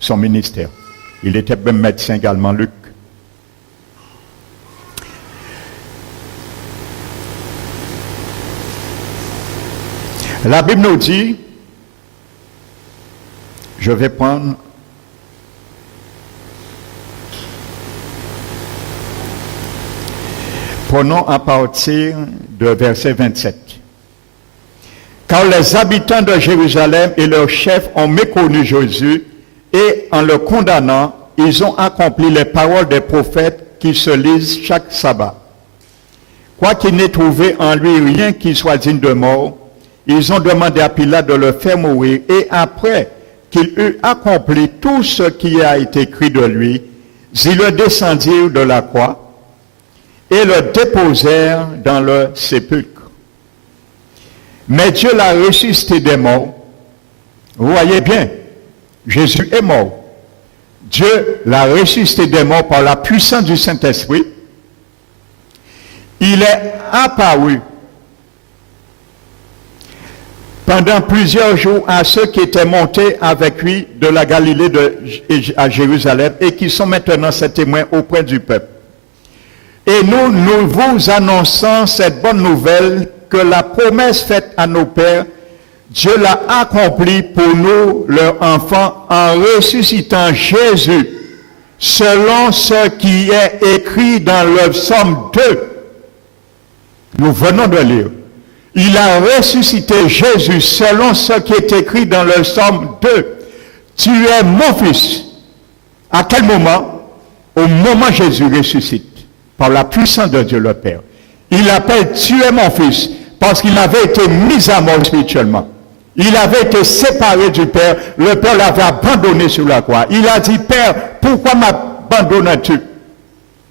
son ministère. Il était même médecin également, Luc. La Bible nous dit, je vais prendre prenons à partir de verset 27. Car les habitants de Jérusalem et leurs chefs ont méconnu Jésus et en le condamnant, ils ont accompli les paroles des prophètes qui se lisent chaque sabbat. Quoiqu'ils n'aient trouvé en lui rien qui soit digne de mort, ils ont demandé à Pilate de le faire mourir et après qu'il eut accompli tout ce qui a été écrit de lui, ils le descendirent de la croix et le déposèrent dans le sépulcre. Mais Dieu l'a ressuscité des morts. Vous voyez bien, Jésus est mort. Dieu l'a ressuscité des morts par la puissance du Saint-Esprit. il est apparu pendant plusieurs jours à ceux qui étaient montés avec lui de la Galilée à Jérusalem et qui sont maintenant ses témoins auprès du peuple. Et nous vous annonçons cette bonne nouvelle que la promesse faite à nos pères, Dieu l'a accomplie pour nous, leurs enfants, en ressuscitant Jésus, selon ce qui est écrit dans le psaume 2. Nous venons de lire. Il a ressuscité Jésus selon ce qui est écrit dans le psaume 2. Tu es mon fils. À quel moment? Au moment où Jésus ressuscite, par la puissance de Dieu le Père. Il appelle tu es mon fils, parce qu'il avait été mis à mort spirituellement. Il avait été séparé du Père. Le Père l'avait abandonné sur la croix. Il a dit, Père, pourquoi m'abandonnes-tu?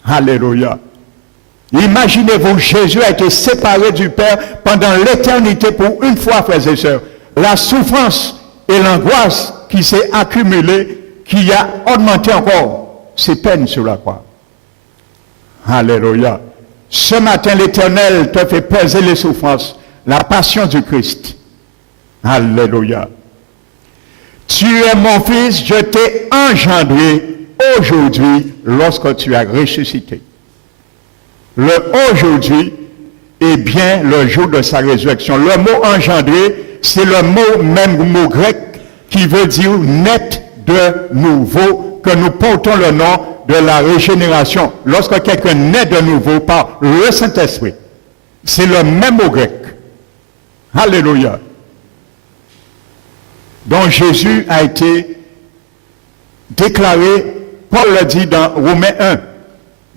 Alléluia. Imaginez-vous, Jésus a été séparé du Père pendant l'éternité pour une fois, frères et sœurs. La souffrance et l'angoisse qui s'est accumulée, qui a augmenté encore ses peines sur la croix. Alléluia. Ce matin, l'Éternel te fait peser les souffrances, la passion du Christ. Alléluia. Tu es mon fils, je t'ai engendré aujourd'hui lorsque tu as ressuscité. Le aujourd'hui est bien le jour de sa résurrection. Le mot engendré, c'est le même mot grec qui veut dire naître de nouveau, que nous portons le nom de la régénération. Lorsque quelqu'un naît de nouveau par le Saint-Esprit, c'est le même mot grec. Alléluia. Donc Jésus a été déclaré, Paul le dit dans Romains 1,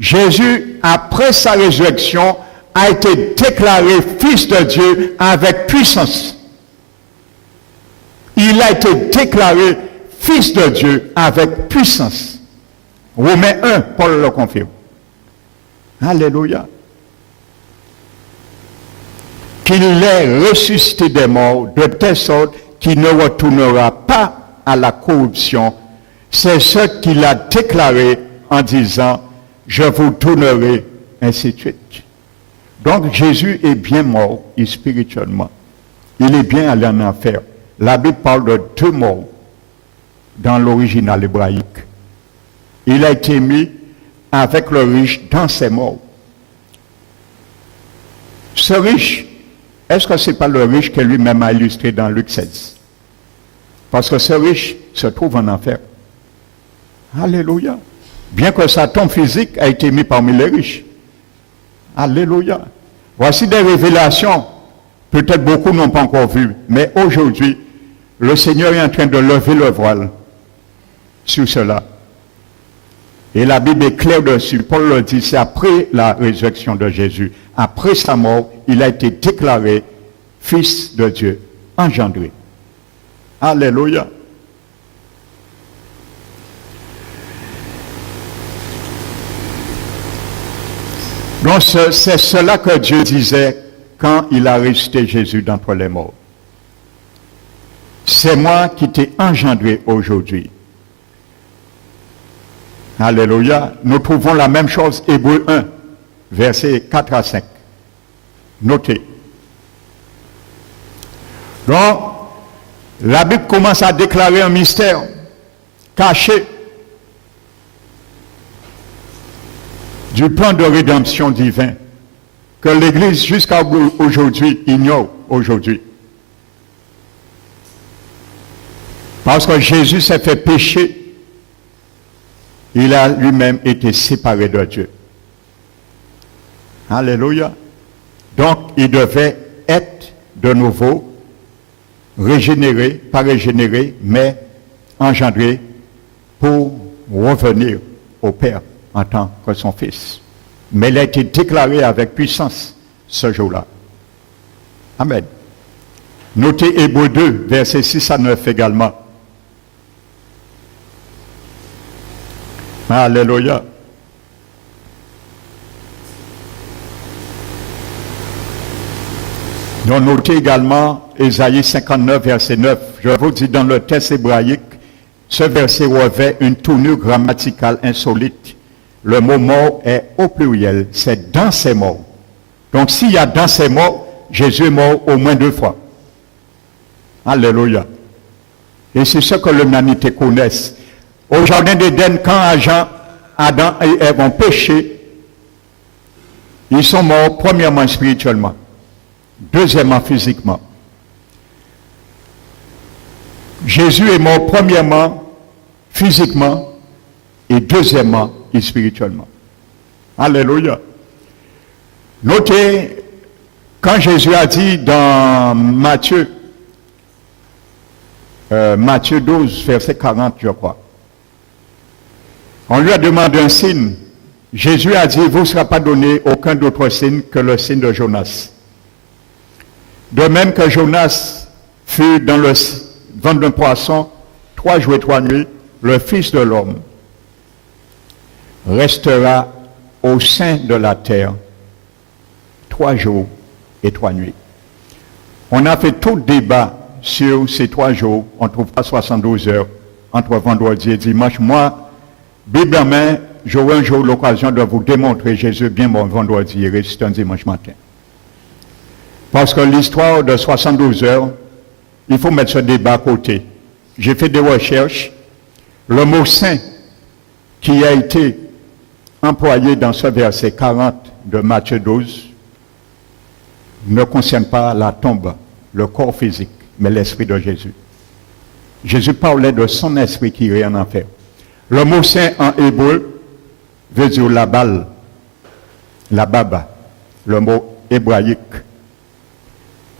Jésus, après sa résurrection, a été déclaré fils de Dieu avec puissance. Il a été déclaré fils de Dieu avec puissance. Romains 1, Paul le confirme. Alléluia. Qu'il est ressuscité des morts de telle sorte qu'il ne retournera pas à la corruption. C'est ce qu'il a déclaré en disant, je vous tournerai, ainsi de suite. Donc Jésus est bien mort spirituellement. Il est bien allé en enfer. La Bible parle de 2 morts dans l'original hébraïque. Il a été mis avec le riche dans ses morts. Ce riche, est-ce que ce n'est pas le riche que lui-même a illustré dans Luc 16? Parce que ce riche se trouve en enfer. Alléluia. Bien que sa tombe physique a été mise parmi les riches. Alléluia. Voici des révélations. Peut-être beaucoup n'ont pas encore vu. Mais aujourd'hui, le Seigneur est en train de lever le voile sur cela. Et la Bible est claire dessus. Paul le dit, c'est après la résurrection de Jésus. Après sa mort, il a été déclaré fils de Dieu, engendré. Alléluia. Donc c'est cela que Dieu disait quand il a ressuscité Jésus d'entre les morts. C'est moi qui t'ai engendré aujourd'hui. Alléluia. Nous trouvons la même chose, Hébreux 1, versets 4 à 5. Notez. Donc, la Bible commence à déclarer un mystère caché du plan de rédemption divin que l'Église jusqu'à aujourd'hui ignore aujourd'hui. Parce que Jésus s'est fait pécher, il a lui-même été séparé de Dieu. Alléluia. Donc, il devait être de nouveau régénéré, pas régénéré, mais engendré pour revenir au Père en tant que son fils. Mais il a été déclaré avec puissance ce jour-là. Amen. Notez Hébreux 2, versets 6 à 9 également. Alléluia. Nous notez également Ésaïe 59, verset 9. Je vous dis dans le texte hébraïque, ce verset revêt une tournure grammaticale insolite. Le mot mort est au pluriel, c'est dans ces morts. Donc s'il y a dans ces morts, Jésus est mort au moins 2 fois. Alléluia. Et c'est ce que l'humanité connaisse. Au jardin d'Éden, quand Adam et Ève ont péché, ils sont morts premièrement spirituellement, deuxièmement physiquement. Jésus est mort premièrement physiquement et deuxièmement spirituellement. Alléluia. Notez, quand Jésus a dit dans Matthieu 12, verset 40, je crois, on lui a demandé un signe. Jésus a dit, vous ne sera pas donné aucun d'autre signe que le signe de Jonas. De même que Jonas fut dans le ventre d'un poisson 3 jours et 3 nuits, le Fils de l'homme restera au sein de la terre 3 jours et 3 nuits. On a fait tout le débat sur ces 3 jours. On ne trouve pas 72 heures entre vendredi et dimanche. Moi, Bible en main, j'aurai un jour l'occasion de vous démontrer Jésus bien mort vendredi et ressuscité un dimanche matin. Parce que l'histoire de 72 heures, il faut mettre ce débat à côté. J'ai fait des recherches. Le mot saint qui a été employé dans ce verset 40 de Matthieu 12 ne concerne pas la tombe, le corps physique, mais l'esprit de Jésus. Jésus parlait de son esprit qui irait en enfer. Le mot saint en hébreu veut dire la balle, la baba, le mot hébraïque.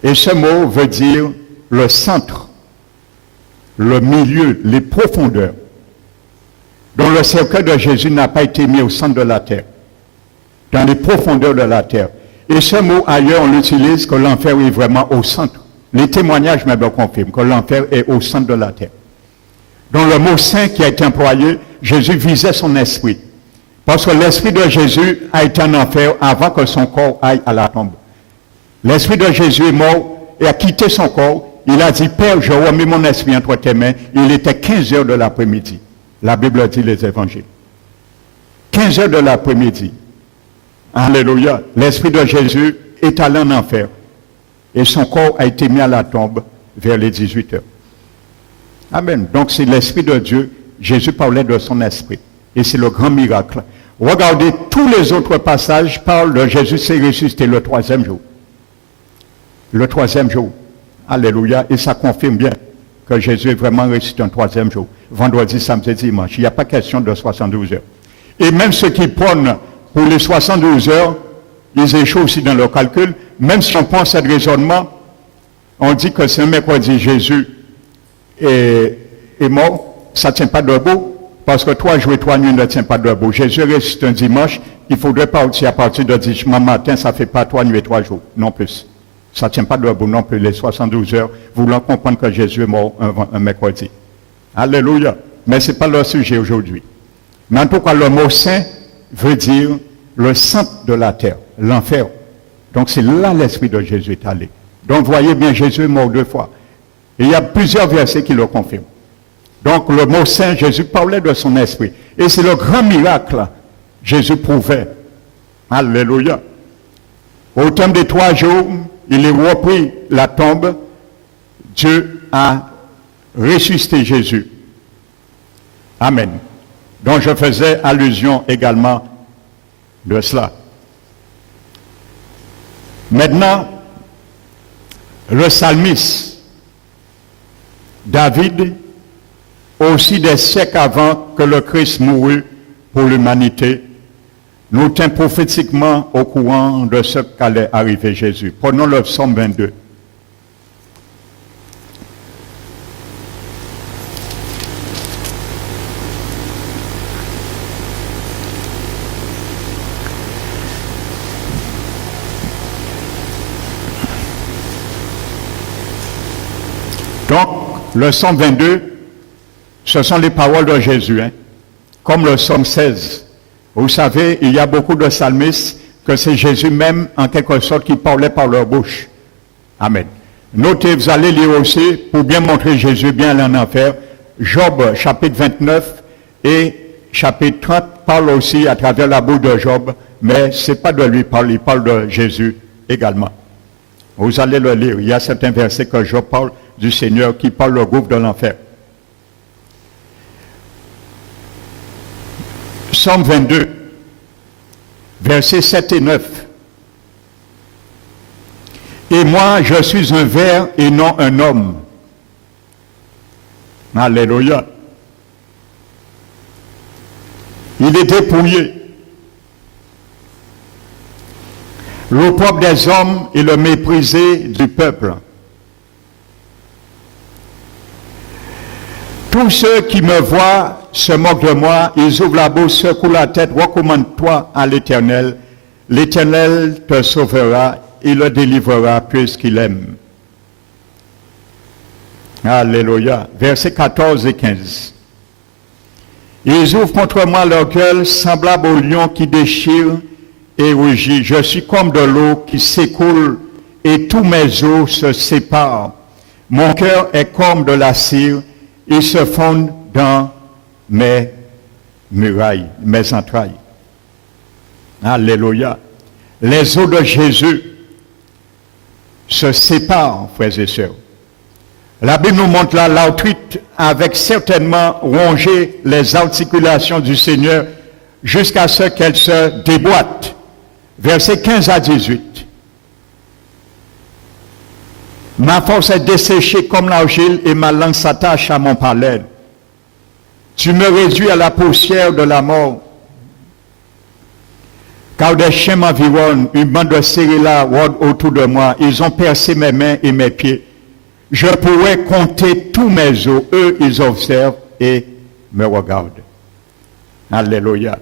Et ce mot veut dire le centre, le milieu, les profondeurs, dont le cercueil de Jésus n'a pas été mis au centre de la terre, dans les profondeurs de la terre. Et ce mot, ailleurs, on l'utilise que l'enfer est vraiment au centre. Les témoignages me confirment que l'enfer est au centre de la terre. Donc le mot saint qui a été employé, Jésus visait son esprit. Parce que l'esprit de Jésus a été en enfer avant que son corps aille à la tombe. L'esprit de Jésus est mort et a quitté son corps. Il a dit, Père, je remets mon esprit entre tes mains. Il était 15 heures de l'après-midi. La Bible dit les évangiles. 15 heures de l'après-midi. Alléluia. L'esprit de Jésus est allé en enfer. Et son corps a été mis à la tombe vers les 18 heures. Amen. Donc c'est l'esprit de Dieu. Jésus parlait de son esprit. Et c'est le grand miracle. Regardez, tous les autres passages parlent de Jésus s'est ressuscité le 3e jour. Le 3e jour. Alléluia. Et ça confirme bien que Jésus est vraiment ressuscité un 3e jour. Vendredi, samedi, dimanche. Il n'y a pas question de 72 heures. Et même ceux qui prennent pour les 72 heures, ils échouent aussi dans leur calcul. Même si on pense à ce raisonnement, on dit que c'est un mercredi, Jésus est mort, ça ne tient pas debout, parce que 3 jours et 3 nuits ne tient pas debout. Jésus ressuscite un dimanche, il faudrait partir à partir de dimanche matin, ça ne fait pas 3 nuits et 3 jours, non plus. Ça ne tient pas debout non plus, les 72 heures, voulant comprendre que Jésus est mort un mercredi. Alléluia. Mais ce n'est pas le sujet aujourd'hui. Mais en tout cas, le mot saint veut dire le centre de la terre, l'enfer. Donc c'est là l'esprit de Jésus est allé. Donc voyez bien, Jésus est mort 2 fois. Et il y a plusieurs versets qui le confirment. Donc le mot saint, Jésus parlait de son esprit. Et c'est le grand miracle. Jésus prouvait. Alléluia. Au terme des 3 jours, il est repris la tombe. Dieu a ressuscité Jésus. Amen. Donc je faisais allusion également de cela. Maintenant, le psalmiste, David, aussi des siècles avant que le Christ mourut pour l'humanité, nous tient prophétiquement au courant de ce qu'allait arriver Jésus. Prenons le psaume 22. Donc, le psaume 22, ce sont les paroles de Jésus, comme le psaume 16. Vous savez, il y a beaucoup de psalmistes que c'est Jésus même, en quelque sorte, qui parlait par leur bouche. Amen. Notez, vous allez lire aussi, pour bien montrer Jésus bien allé en enfer, Job chapitre 29 et chapitre 30 parle aussi à travers la bouche de Job, mais ce n'est pas de lui parle, il parle de Jésus également. Vous allez le lire, il y a certains versets que Job parle du Seigneur qui parle le gouffre de l'enfer. Psaume 22, versets 7 et 9. Et moi, je suis un ver et non un homme. Alléluia. Il est dépouillé. L'opprobre des hommes et le méprisé du peuple. Tous ceux qui me voient se moquent de moi, ils ouvrent la bouche, secouent la tête, recommande-toi à l'Éternel. L'Éternel te sauvera, il le délivrera puisqu'il aime. Alléluia. Versets 14 et 15. Ils ouvrent contre moi leur gueule, semblable au lion qui déchire et rugit. Je suis comme de l'eau qui s'écoule et tous mes os se séparent. Mon cœur est comme de la cire, il se fonde dans mes murailles, mes entrailles. Alléluia. Les os de Jésus se séparent, frères et sœurs. La Bible nous montre là, l'arthrite avec certainement rongé les articulations du Seigneur jusqu'à ce qu'elles se déboîtent. Versets 15 à 18. Ma force est desséchée comme l'argile et ma langue s'attache à mon palais. Tu me réduis à la poussière de la mort. Car des chiens m'environnent, une bande de sérilla rôde autour de moi. Ils ont percé mes mains et mes pieds. Je pourrais compter tous mes os. Eux, ils observent et me regardent. Alléluia.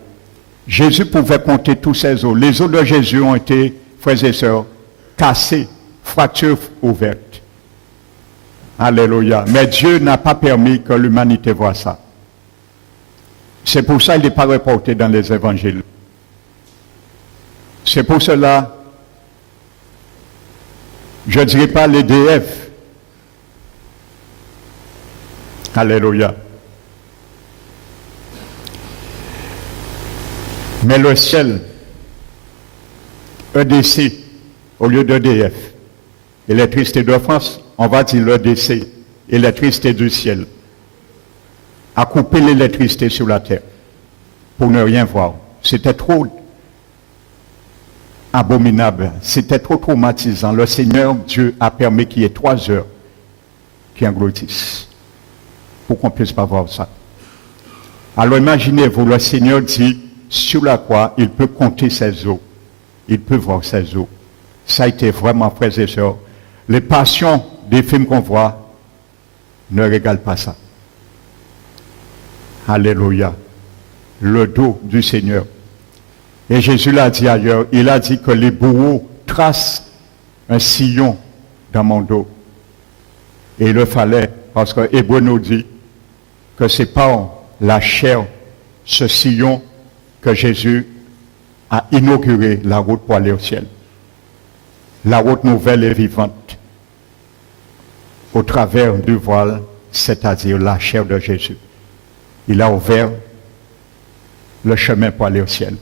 Jésus pouvait compter tous ses os. Les os de Jésus ont été, frères et sœurs, cassés, fractures ouvertes. Alléluia. Mais Dieu n'a pas permis que l'humanité voie ça. C'est pour ça qu'il n'est pas reporté dans les évangiles. C'est pour cela, je ne dirais pas les DF. Alléluia. Mais le ciel, EDC, au lieu d'EDF, Électricité de France, on va dire l'EDC, Électricité du ciel, a coupé l'électricité sur la terre pour ne rien voir. C'était trop abominable, c'était trop traumatisant. Le Seigneur, Dieu, a permis qu'il y ait 3 heures qui engloutissent pour qu'on ne puisse pas voir ça. Alors imaginez-vous, le Seigneur dit, sur la croix, il peut compter ses os. Il peut voir ses os. Ça a été vraiment, frères et sœurs, les passions des films qu'on voit ne régalent pas ça. Alléluia. Le dos du Seigneur. Et Jésus l'a dit ailleurs, il a dit que les bourreaux tracent un sillon dans mon dos. Et il le fallait, parce que Hébreu nous dit que c'est par la chair, ce sillon, que Jésus a inauguré la route pour aller au ciel. La route nouvelle et vivante, au travers du voile, c'est-à-dire la chair de Jésus. Il a ouvert le chemin pour aller au ciel.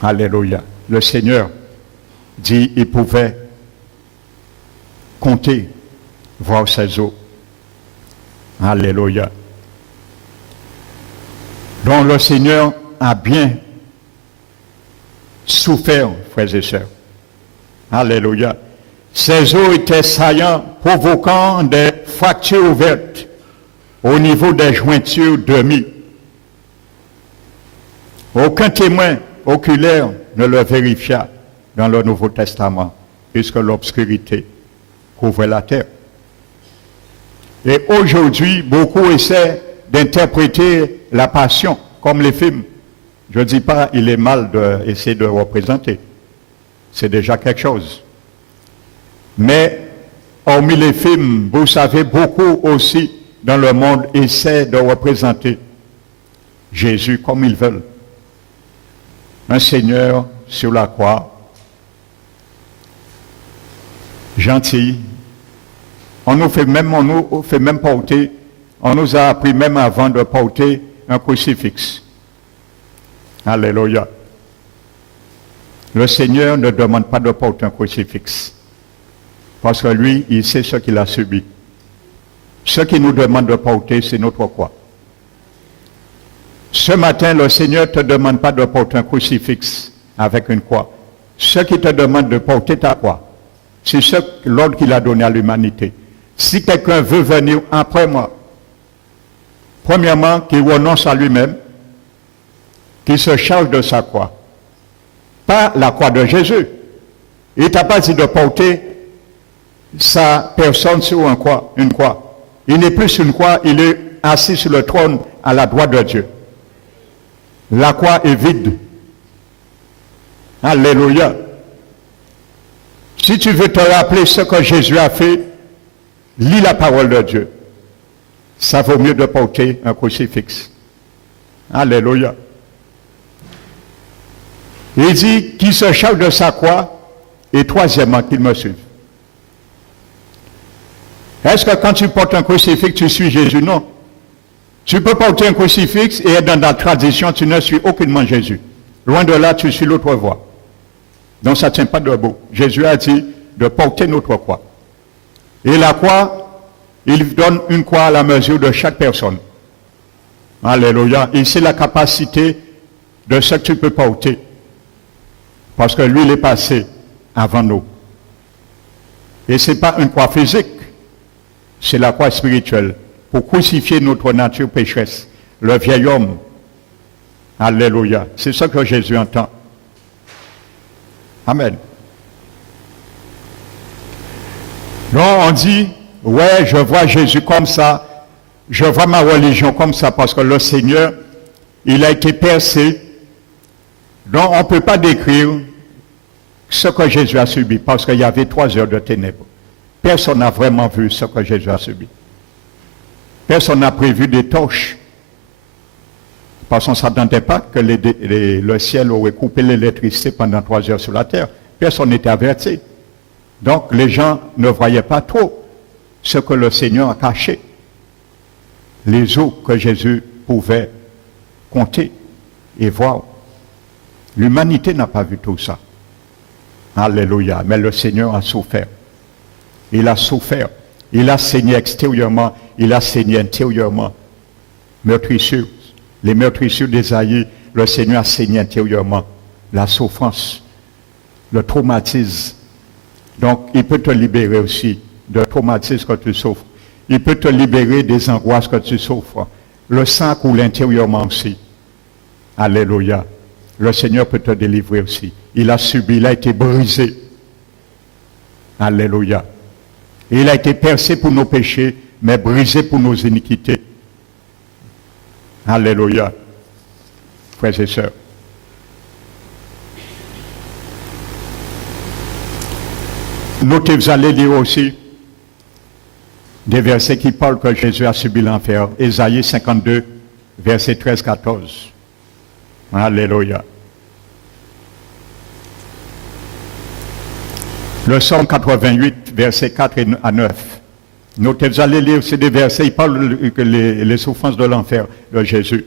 Alléluia. Le Seigneur dit qu'il pouvait compter, voir ses os. Alléluia. Donc le Seigneur a bien souffert, frères et sœurs. Alléluia. Ses os étaient saillants, provoquant des fractures ouvertes au niveau des jointures demi. Aucun témoin oculaire ne le vérifia dans le Nouveau Testament, puisque l'obscurité couvrait la terre. Et aujourd'hui, beaucoup essaient d'interpréter la passion comme les films. Je ne dis pas il est mal d'essayer de représenter. C'est déjà quelque chose. Mais, hormis les films, vous savez, beaucoup aussi dans le monde essaient de représenter Jésus comme ils veulent. Un Seigneur sur la croix, gentil. On nous a appris même avant de porter un crucifix. Alléluia. Le Seigneur ne demande pas de porter un crucifix. Parce que lui, il sait ce qu'il a subi. Ce qu'il nous demande de porter, c'est notre croix. Ce matin, le Seigneur ne te demande pas de porter un crucifix avec une croix. Ce qu'il te demande de porter ta croix, c'est l'ordre qu'il a donné à l'humanité. Si quelqu'un veut venir après moi, premièrement, qu'il renonce à lui-même, qu'il se charge de sa croix. Pas la croix de Jésus. Il ne t'a pas dit de porter sa personne sur une croix. Il n'est plus sur une croix, il est assis sur le trône à la droite de Dieu. La croix est vide. Alléluia. Si tu veux te rappeler ce que Jésus a fait, lis la parole de Dieu. Ça vaut mieux de porter un crucifix. Alléluia. Il dit qu'il se charge de sa croix et troisièmement qu'il me suive. Est-ce que quand tu portes un crucifix, tu suis Jésus? Non. Tu peux porter un crucifix et être dans la tradition, tu ne suis aucunement Jésus. Loin de là, tu suis l'autre voie. Donc ça ne tient pas debout. Jésus a dit de porter notre croix. Et la croix, il donne une croix à la mesure de chaque personne. Alléluia. Et c'est la capacité de ce que tu peux porter. Parce que lui, il est passé avant nous. Et ce n'est pas une croix physique, c'est la croix spirituelle. Pour crucifier notre nature pécheresse, le vieil homme. Alléluia. C'est ce que Jésus entend. Amen. Donc on dit, ouais, je vois Jésus comme ça, je vois ma religion comme ça, parce que le Seigneur, il a été percé. Donc on ne peut pas décrire ce que Jésus a subi, parce qu'il y avait 3 heures de ténèbres. Personne n'a vraiment vu ce que Jésus a subi. Personne n'a prévu des torches. Parce qu'on ne s'attendait pas que le ciel aurait coupé l'électricité pendant 3 heures sur la terre. Personne n'était averti. Donc les gens ne voyaient pas trop ce que le Seigneur a caché. Les eaux que Jésus pouvait compter et voir. L'humanité n'a pas vu tout ça. Alléluia. Mais le Seigneur a souffert. Il a souffert. Il a saigné extérieurement. Il a saigné intérieurement. Meurtrissure. Les meurtrissures d'Ésaïe, le Seigneur a saigné intérieurement. La souffrance. Le traumatisme. Donc, il peut te libérer aussi de traumatisme que tu souffres. Il peut te libérer des angoisses que tu souffres. Le sang coule intérieurement aussi. Alléluia. Le Seigneur peut te délivrer aussi. Il a subi, il a été brisé. Alléluia. Il a été percé pour nos péchés, mais brisé pour nos iniquités. Alléluia. Frères et sœurs. Notez, vous allez lire aussi des versets qui parlent que Jésus a subi l'enfer. Ésaïe 52, verset 13-14. Alléluia. Le Psaume 88, versets 4 à 9. Notez, vous allez lire, c'est des versets, ils parlent que les souffrances de l'enfer de Jésus.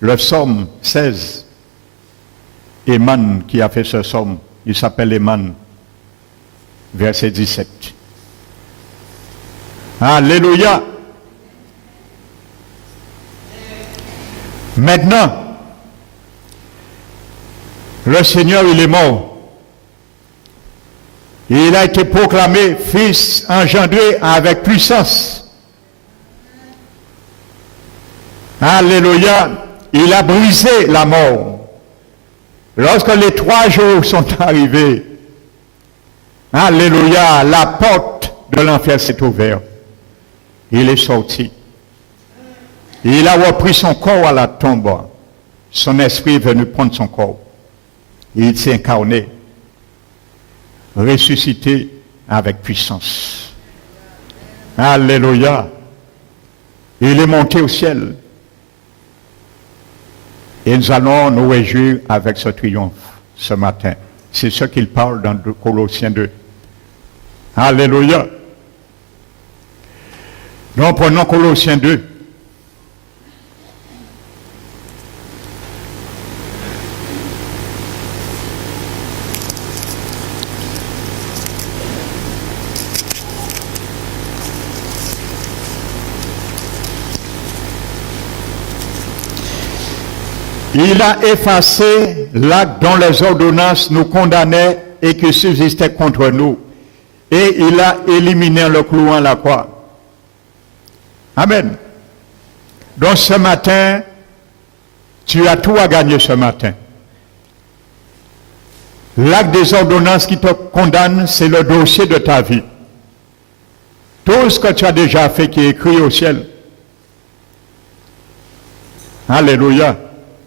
Le Psaume 16, Éman qui a fait ce psaume, il s'appelle Éman, verset 17. Alléluia. Maintenant, le Seigneur, il est mort. Et il a été proclamé fils engendré avec puissance. Alléluia. Il a brisé la mort. Lorsque les 3 jours sont arrivés, alléluia, la porte de l'enfer s'est ouverte. Il est sorti. Il a repris son corps à la tombe. Son esprit est venu prendre son corps. Il s'est incarné, ressuscité avec puissance. Alléluia. Il est monté au ciel. Et nous allons nous réjouir avec ce triomphe ce matin. C'est ce qu'il parle dans Colossiens 2. Alléluia. Nous prenons Colossiens 2. Il a effacé l'acte dont les ordonnances nous condamnaient et qui subsistait contre nous. Et il a éliminé le clouant à la croix. Amen. Donc ce matin, tu as tout à gagner ce matin. L'acte des ordonnances qui te condamne, c'est le dossier de ta vie. Tout ce que tu as déjà fait qui est écrit au ciel. Alléluia.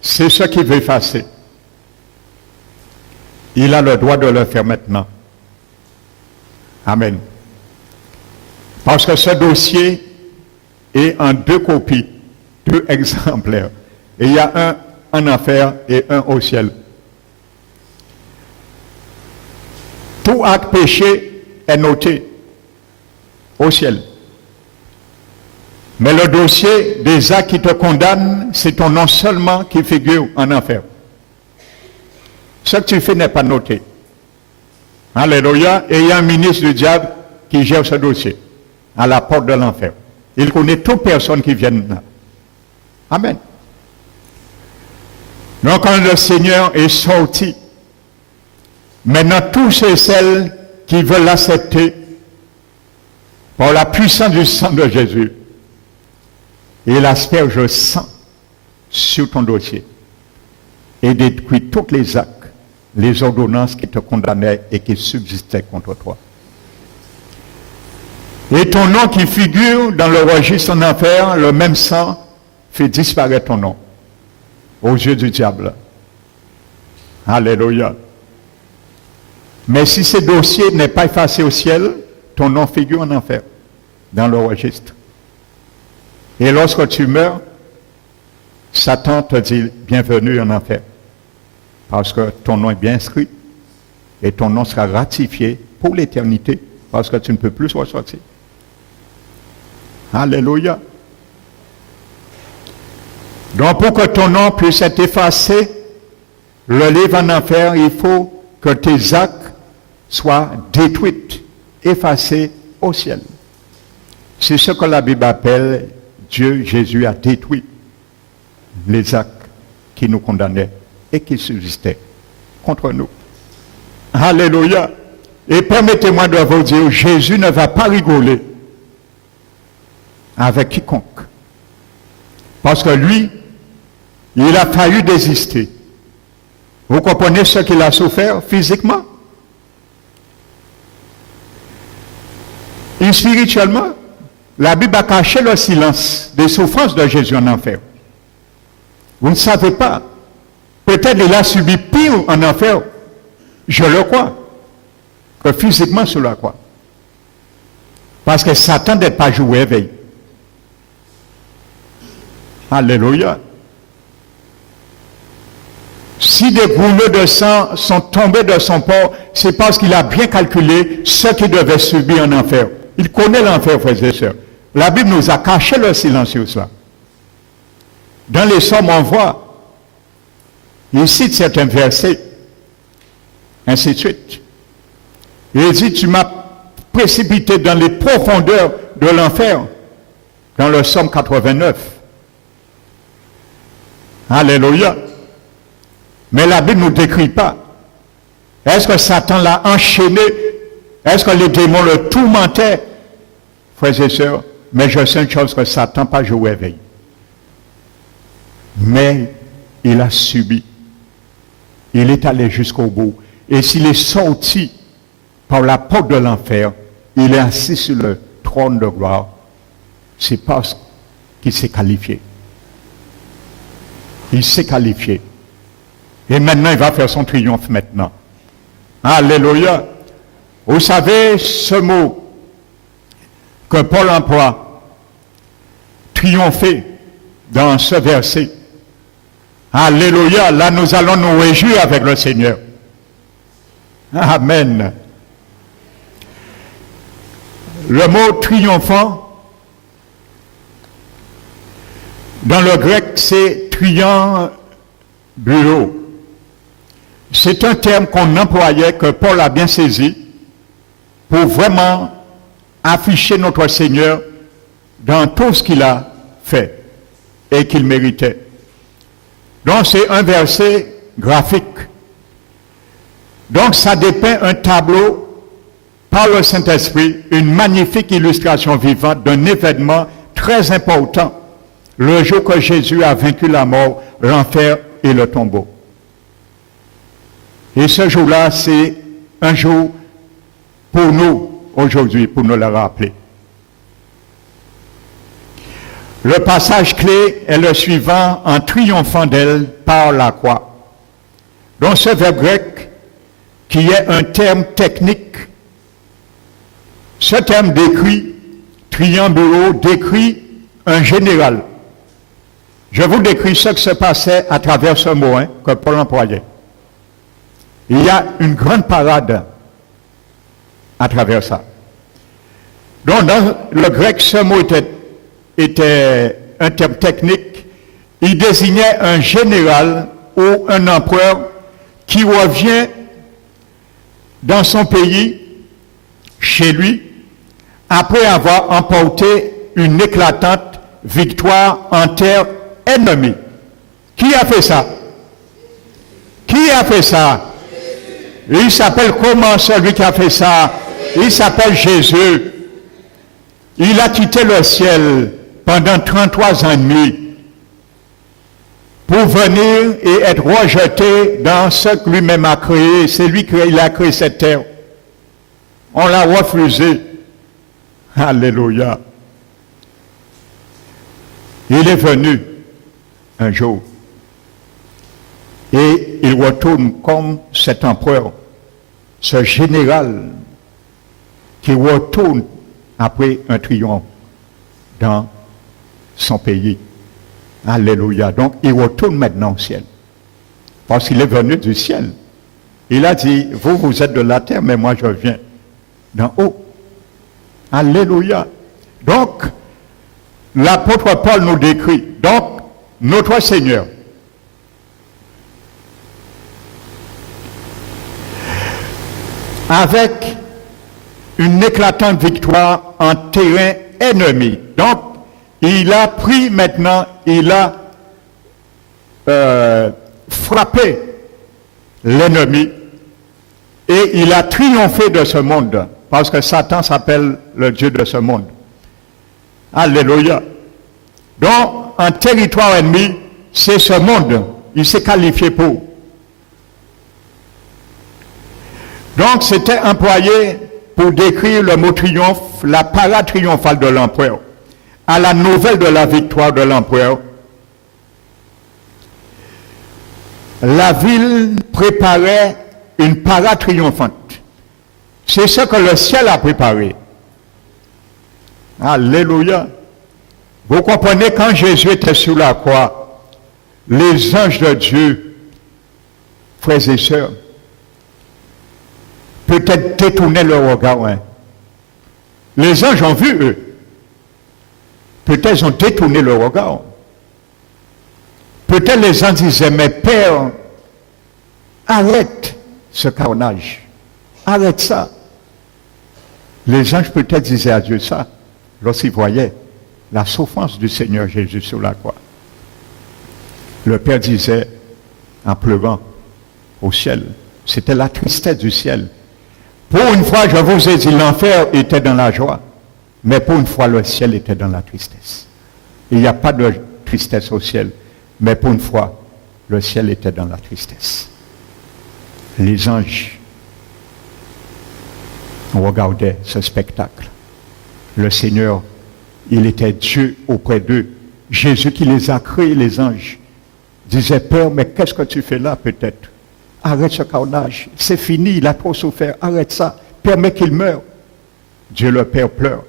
C'est ce qu'il veut effacer. Il a le droit de le faire maintenant. Amen. Parce que ce dossier est en 2 copies, 2 exemplaires. Et il y a un en enfer et un au ciel. Tout acte péché est noté au ciel. Mais le dossier des actes qui te condamnent, c'est ton nom seulement qui figure en enfer. Ce que tu fais n'est pas noté. Alléluia. Et il y a un ministre du diable qui gère ce dossier à la porte de l'enfer. Il connaît toute personne qui vient là. Amen. Donc quand le Seigneur est sorti, maintenant tous ceux et celles qui veulent l'accepter par la puissance du sang de Jésus, il asperge le sang sur ton dossier et détruit tous les actes, les ordonnances qui te condamnaient et qui subsistaient contre toi. Et ton nom qui figure dans le registre en enfer, le même sang fait disparaître ton nom aux yeux du diable. Alléluia. Mais si ce dossier n'est pas effacé au ciel, ton nom figure en enfer, dans le registre. Et lorsque tu meurs, Satan te dit bienvenue en enfer. Parce que ton nom est bien inscrit et ton nom sera ratifié pour l'éternité parce que tu ne peux plus ressortir. Alléluia. Donc pour que ton nom puisse être effacé, le livre en enfer, il faut que tes actes soient détruits, effacés au ciel. C'est ce que la Bible appelle Dieu, Jésus a détruit les actes qui nous condamnaient et qui subsistaient contre nous. Alléluia. Et permettez-moi de vous dire, Jésus ne va pas rigoler avec quiconque. Parce que lui, il a failli désister. Vous comprenez ce qu'il a souffert physiquement? Et spirituellement, la Bible a caché le silence des souffrances de Jésus en enfer. Vous ne savez pas. Peut-être il a subi pire en enfer, je le crois, que physiquement sur la croix. Parce que Satan n'est pas joué éveil. Alléluia. Si des goulots de sang sont tombés de son corps, c'est parce qu'il a bien calculé ce qu'il devait subir en enfer. Il connaît l'enfer, frères et sœurs. La Bible nous a caché le silence sur cela. Dans les Psaumes, on voit, il cite certains versets, ainsi de suite. Il dit, tu m'as précipité dans les profondeurs de l'enfer, dans le Psaume 89. Alléluia. Mais la Bible ne nous décrit pas. Est-ce que Satan l'a enchaîné? Est-ce que les démons le tourmentaient? Frères et sœurs, mais je sais une chose, que Satan n'a pas joué éveil. Mais il a subi. Il est allé jusqu'au bout. Et s'il est sorti par la porte de l'enfer, il est assis sur le trône de gloire. C'est parce qu'il s'est qualifié. Il s'est qualifié. Et maintenant, il va faire son triomphe maintenant. Alléluia. Vous savez, ce mot que Paul emploie, triompher, dans ce verset. Alléluia. Là, nous allons nous réjouir avec le Seigneur. Amen. Le mot triomphant, dans le grec, c'est triambulo. C'est un terme qu'on employait, que Paul a bien saisi, pour vraiment afficher notre Seigneur dans tout ce qu'il a fait et qu'il méritait. Donc c'est un verset graphique. Donc ça dépeint un tableau par le Saint-Esprit, une magnifique illustration vivante d'un événement très important, le jour que Jésus a vaincu la mort, l'enfer et le tombeau. Et ce jour-là, c'est un jour pour nous aujourd'hui, pour nous le rappeler. Le passage clé est le suivant, en triomphant d'elle par la croix. Donc ce verbe grec, qui est un terme technique, ce terme décrit, triambulo, décrit un général. Je vous décris ce qui se passait à travers ce mot que Paul employait. Il y a une grande parade à travers ça. Donc dans le grec, ce mot était un terme technique. Il désignait un général ou un empereur qui revient dans son pays, chez lui, après avoir emporté une éclatante victoire en terre ennemie. Qui a fait ça? Qui a fait ça? Il s'appelle comment celui qui a fait ça? Il s'appelle Jésus. Il a quitté le ciel pendant 33 ans et demi pour venir et être rejeté dans ce que lui-même a créé. C'est lui qui a créé cette terre. On l'a refusé. Alléluia. Il est venu un jour et il retourne comme cet empereur, ce général qui retourne après un triomphe dans son pays. Alléluia. Donc il retourne maintenant au ciel parce qu'il est venu du ciel. Il a dit, vous êtes de la terre, mais moi je viens d'en haut. Alléluia. Donc, l'apôtre Paul nous décrit, donc, notre Seigneur, avec une éclatante victoire en terrain ennemi. Donc, il a pris maintenant, il a frappé l'ennemi et il a triomphé de ce monde. Parce que Satan s'appelle le Dieu de ce monde. Alléluia. Donc, un territoire ennemi, c'est ce monde. Il s'est qualifié pour. Donc, c'était employé pour décrire le mot triomphe, la parade triomphale de l'empereur. À la nouvelle de la victoire de l'empereur, la ville préparait une parade triomphante. C'est ce que le ciel a préparé. Alléluia. Vous comprenez, quand Jésus était sur la croix, les anges de Dieu, frères et sœurs, peut-être détournaient leur regard. Les anges ont vu eux. Peut-être ils ont détourné leur regard. Peut-être les anges disaient, mais Père, arrête ce carnage. Arrête ça. Les anges peut-être disaient à Dieu ça lorsqu'ils voyaient la souffrance du Seigneur Jésus sur la croix. Le Père disait en pleurant au ciel, c'était la tristesse du ciel. Pour une fois, je vous ai dit, l'enfer était dans la joie, mais pour une fois, le ciel était dans la tristesse. Il n'y a pas de tristesse au ciel, mais pour une fois, le ciel était dans la tristesse. Les anges regardaient ce spectacle. Le Seigneur, il était Dieu auprès d'eux. Jésus qui les a créés, les anges, disait, Père, mais qu'est-ce que tu fais là peut-être? Arrête ce carnage, c'est fini, il a trop souffert, arrête ça, permets qu'il meure. Dieu le Père pleure.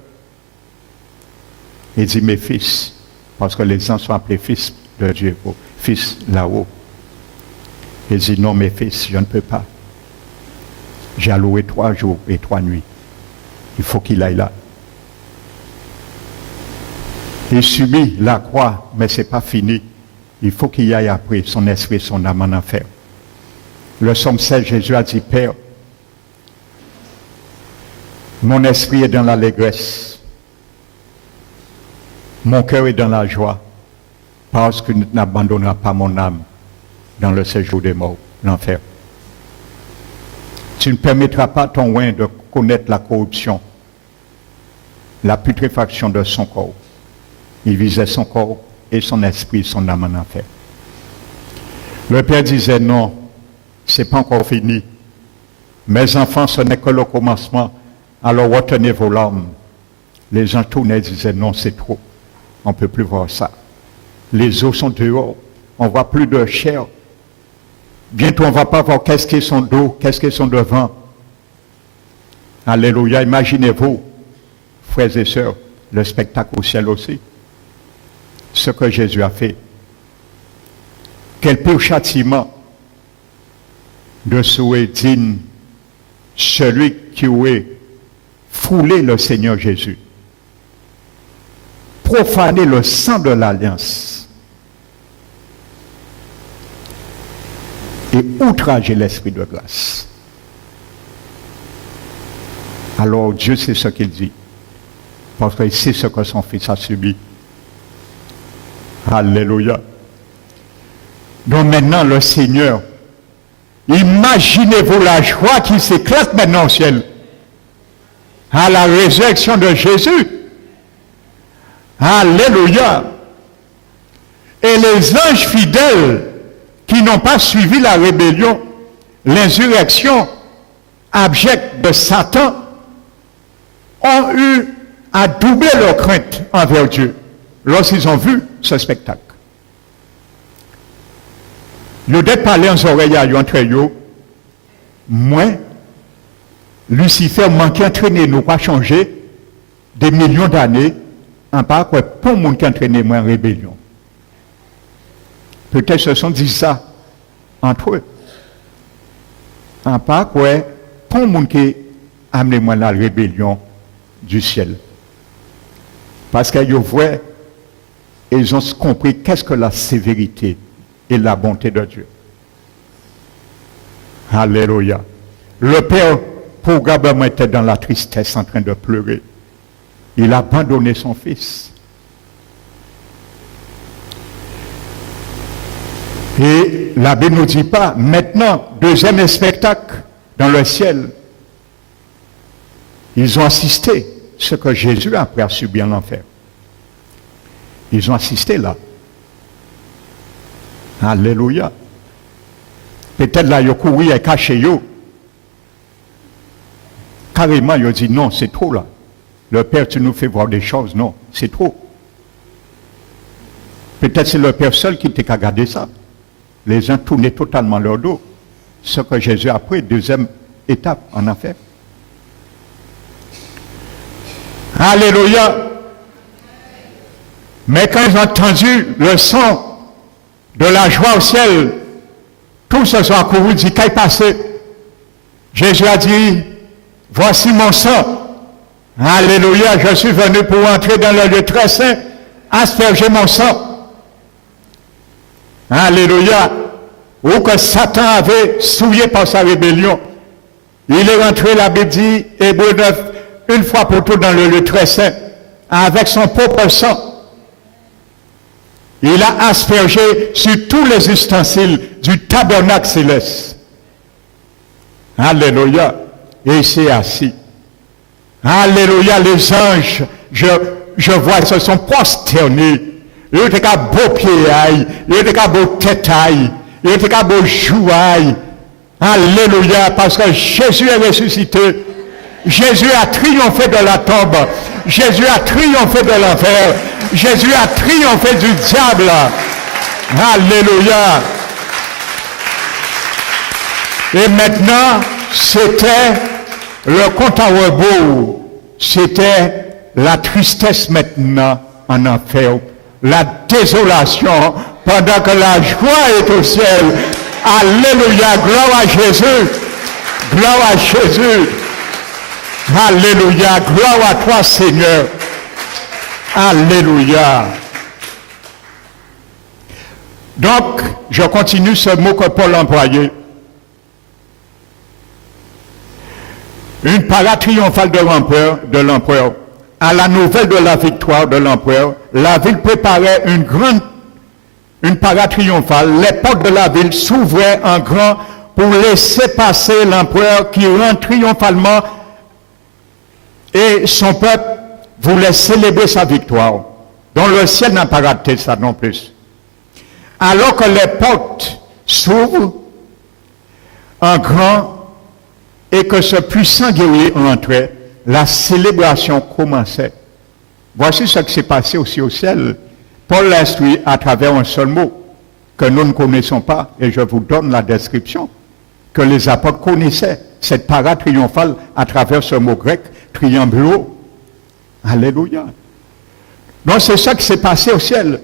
Il dit, mes fils, parce que les anges sont appelés fils de Dieu, fils là-haut. Il dit, non, mes fils, je ne peux pas. J'ai alloué 3 jours et 3 nuits. Il faut qu'il aille là. Il subit la croix, mais ce n'est pas fini. Il faut qu'il y aille après son esprit, son âme en enfer. Le psaume 16, Jésus a dit, Père, mon esprit est dans l'allégresse. Mon cœur est dans la joie, parce que tu n'abandonneras pas mon âme dans le séjour des morts, l'enfer. Tu ne permettras pas à ton oint de connaître la corruption, la putréfaction de son corps. Il visait son corps et son esprit, son âme en enfer. Le Père disait non, ce n'est pas encore fini. Mes enfants, ce n'est que le commencement. Alors retenez vos larmes. Les gens tournaient et disaient non, c'est trop. On ne peut plus voir ça. Les os sont dehors. On ne voit plus de chair. Bientôt, on ne va pas voir qu'est-ce qu'ils sont dos, qu'est-ce qu'ils sont devant. Alléluia. Imaginez-vous, frères et sœurs, le spectacle au ciel aussi. Ce que Jésus a fait. Quel pire châtiment de souhait digne celui qui aurait foulé le Seigneur Jésus, profané le sang de l'alliance et outragé l'esprit de grâce. Alors Dieu sait ce qu'il dit, parce qu'il sait ce que son fils a subi. Alléluia. Donc maintenant le Seigneur, imaginez-vous la joie qui s'éclate maintenant au ciel à la résurrection de Jésus. Alléluia. Et les anges fidèles qui n'ont pas suivi la rébellion, l'insurrection abjecte de Satan, ont eu à doubler leur crainte envers Dieu lorsqu'ils ont vu ce spectacle. Ils ont parlé en oreilles à entre eux. Moi, Lucifer manquait entraîner nous pas changer des millions d'années en part quoi pour le monde qui entraîné moi en rébellion. Peut-être se sont dit ça entre eux. En part quoi pour le monde qui a amené moi la rébellion du ciel. Parce qu'ils voient, ils ont compris qu'est-ce que la sévérité et la bonté de Dieu. Alléluia. Le Père, probablement, était dans la tristesse en train de pleurer. Il a abandonné son fils. Et la Bible ne nous dit pas, maintenant, deuxième spectacle dans le ciel. Ils ont assisté ce que Jésus après a subi en enfer. Ils ont assisté là. Alléluia. Peut-être là, ils ont couru et caché. Carrément, ils ont dit non, c'est trop là. Le Père, tu nous fais voir des choses. Non, c'est trop. Peut-être c'est le Père seul qui t'a regardé ça. Les gens tournaient totalement leur dos. Ce que Jésus a pris, deuxième étape en enfer. Alléluia. Mais quand ils ont entendu le son de la joie au ciel, tous se sont accourus, dit qu'est-ce qui passé? Jésus a dit, voici mon sang. Alléluia, je suis venu pour entrer dans le lieu très saint, asperger mon sang. Alléluia. Ou que Satan avait souillé par sa rébellion. Il est rentré, la Bible dit, Hébreux 9, une fois pour toutes dans le lieu très saint, avec son propre sang. Il a aspergé sur tous les ustensiles du tabernacle céleste. Alléluia. Et il s'est assis. Alléluia. Les anges, je vois, ils se sont prosternés. Ils étaient qu'à beau pied, ils étaient qu'à beau tête, ils étaient qu'à beau joue. Alléluia. Parce que Jésus est ressuscité. Jésus a triomphé de la tombe. Jésus a triomphé de l'enfer. Jésus a triomphé du diable. Alléluia. Et maintenant, c'était le compte à rebours. C'était la tristesse maintenant en enfer. La désolation pendant que la joie est au ciel. Alléluia. Gloire à Jésus. Gloire à Jésus. Alléluia, gloire à toi Seigneur. Alléluia. Donc, je continue ce mot que Paul a employé. Une parade triomphale de l'empereur. À la nouvelle de la victoire de l'empereur, la ville préparait une grande une parade triomphale, les portes de la ville s'ouvraient en grand pour laisser passer l'empereur qui rentre triomphalement et son peuple voulait célébrer sa victoire. Donc le ciel n'a pas raté ça non plus. Alors que les portes s'ouvrent en grand et que ce puissant guerrier entrait, la célébration commençait. Voici ce qui s'est passé aussi au ciel. Paul l'instruit à travers un seul mot que nous ne connaissons pas, et je vous donne la description, que les apôtres connaissaient, cette parade triomphale à travers ce mot grec, triambulo. Alléluia. Donc c'est ça qui s'est passé au ciel.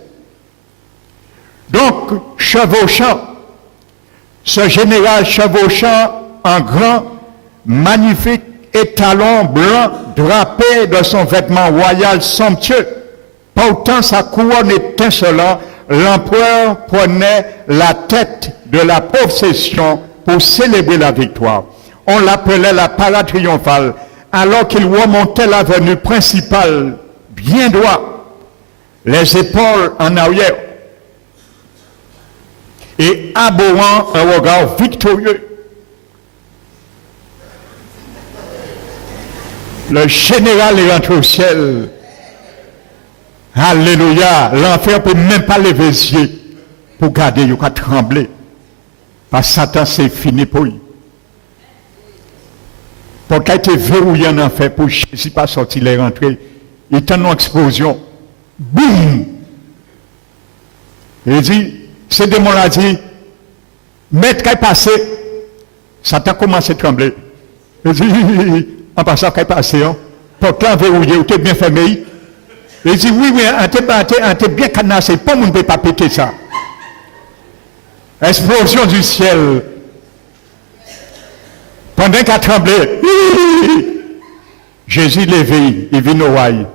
Donc, chevauchant, ce général chevauchant en grand, magnifique étalon blanc drapé de son vêtement royal somptueux, portant sa couronne étincelante, l'empereur prenait la tête de la procession pour célébrer la victoire. On l'appelait la parade triomphale, alors qu'il remontait l'avenue principale, bien droit, les épaules en arrière, et abhorrant un regard victorieux. Le général est rentré au ciel. Alléluia. L'enfer ne peut même pas lever les yeux pour garder, il va trembler. Parce que Satan, c'est fini pour lui. Pour qu'il ait été verrouillé en enfer, pour Jésus pas sortir, il est rentré. Il est en explosion. Boum! Il dit, ce démon a dit, maître qui est passé, Satan commence à trembler. Il dit, en passant qui est passé, hein, porte-là verrouillé, ou t'es bien fermé. Il dit, oui, t'es bien canassé, pas on ne peut pas péter ça. Explosion du ciel. Pendant qu'il a tremblé, Jésus l'éveille, il vient au rail,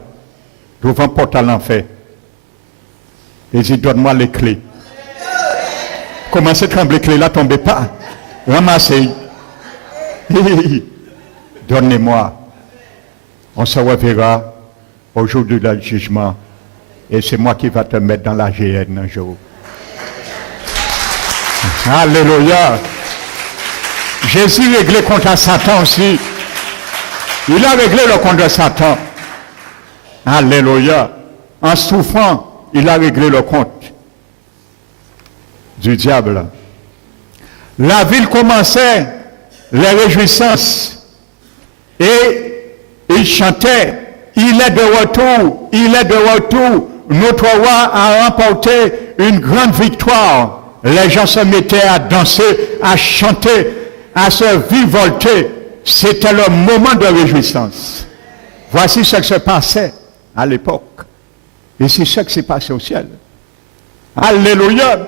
devant porte à l'enfer. Il dit, donne-moi les clés. Commencez à trembler, les clés là, tombez pas. Ramassez. Donnez-moi. On se reverra au jour du jugement. Et c'est moi qui va te mettre dans la géhenne un jour. Alléluia. Jésus réglé contre Satan aussi. Il a réglé le contre Satan. Alléluia. En souffrant, il a réglé le compte du diable. La ville commençait les réjouissances et il chantait, il est de retour, il est de retour, notre roi a remporté une grande victoire. Les gens se mettaient à danser, à chanter, à se vivolter. C'était le moment de réjouissance. Voici ce qui se passait à l'époque. Et c'est ce qui s'est passé au ciel. Alléluia.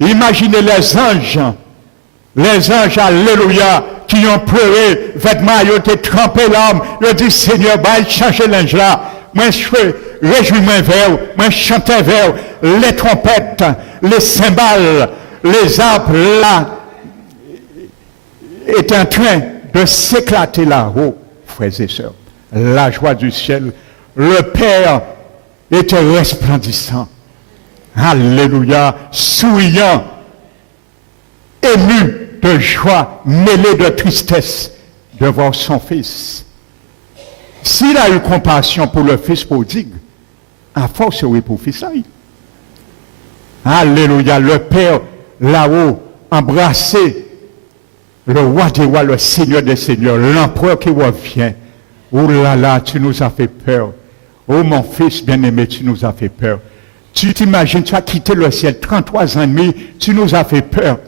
Imaginez les anges, alléluia, qui ont pleuré, vêtements, ils ont été trempés l'âme, ils ont dit, Seigneur, bah, changez l'ange là. Moi, je fais, réjouis-moi vers, moi, je chantais vers, les trompettes, les cymbales, les harpes là, est en train de s'éclater là-haut, frères et sœurs. La joie du ciel, le Père était resplendissant. Alléluia, souriant, ému de joie, mêlé de tristesse de voir son fils. S'il a eu compassion pour le fils prodigue, à force oui pour fils. Alléluia, le Père là-haut, embrassé, le roi des rois, le Seigneur des seigneurs, l'empereur qui revient. Oh là là, tu nous as fait peur. Oh mon fils bien-aimé, tu nous as fait peur. Tu t'imagines, tu as quitté le ciel 33 ans et demi, tu nous as fait peur.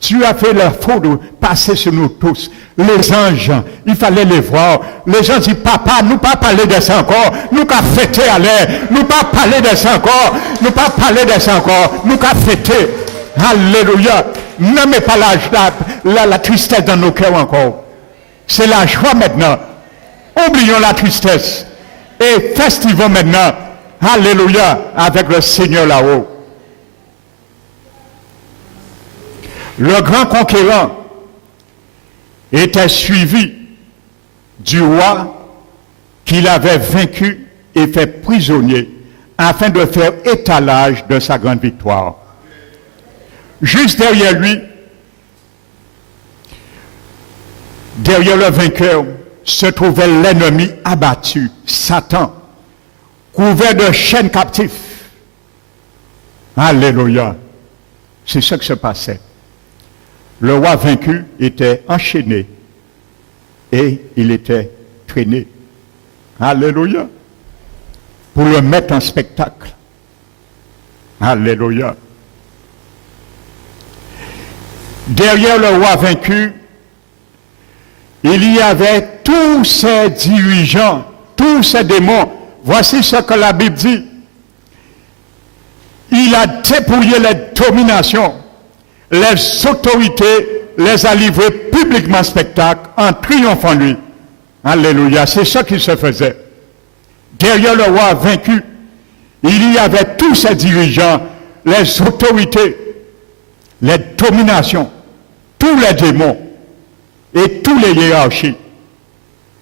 Tu as fait la faute de passer sur nous tous. Les anges, il fallait les voir. Les gens disent, papa, nous pas parler de ça encore. Nous qu'à fêter à l'air. Nous pas parler de ça encore. Nous pas parler de ça encore. Nous qu'à fêter. Alléluia. Ne mets pas la tristesse dans nos cœurs encore. C'est la joie maintenant. Oublions la tristesse. Et festivons maintenant. Alléluia. Avec le Seigneur là-haut. Le grand conquérant était suivi du roi qu'il avait vaincu et fait prisonnier afin de faire étalage de sa grande victoire. Juste derrière lui, derrière le vainqueur, se trouvait l'ennemi abattu, Satan, couvert de chaînes captifs. Alléluia. C'est ce qui se passait. Le roi vaincu était enchaîné et il était traîné. Alléluia. Pour le mettre en spectacle. Alléluia. Derrière le roi vaincu, il y avait tous ces dirigeants, tous ces démons. Voici ce que la Bible dit. Il a dépouillé les dominations, les autorités, les a livrées publiquement en spectacle en triomphant lui. Alléluia, c'est ce qui se faisait. Derrière le roi vaincu, il y avait tous ces dirigeants, les autorités, les dominations, tous les démons et tous les hiérarchies.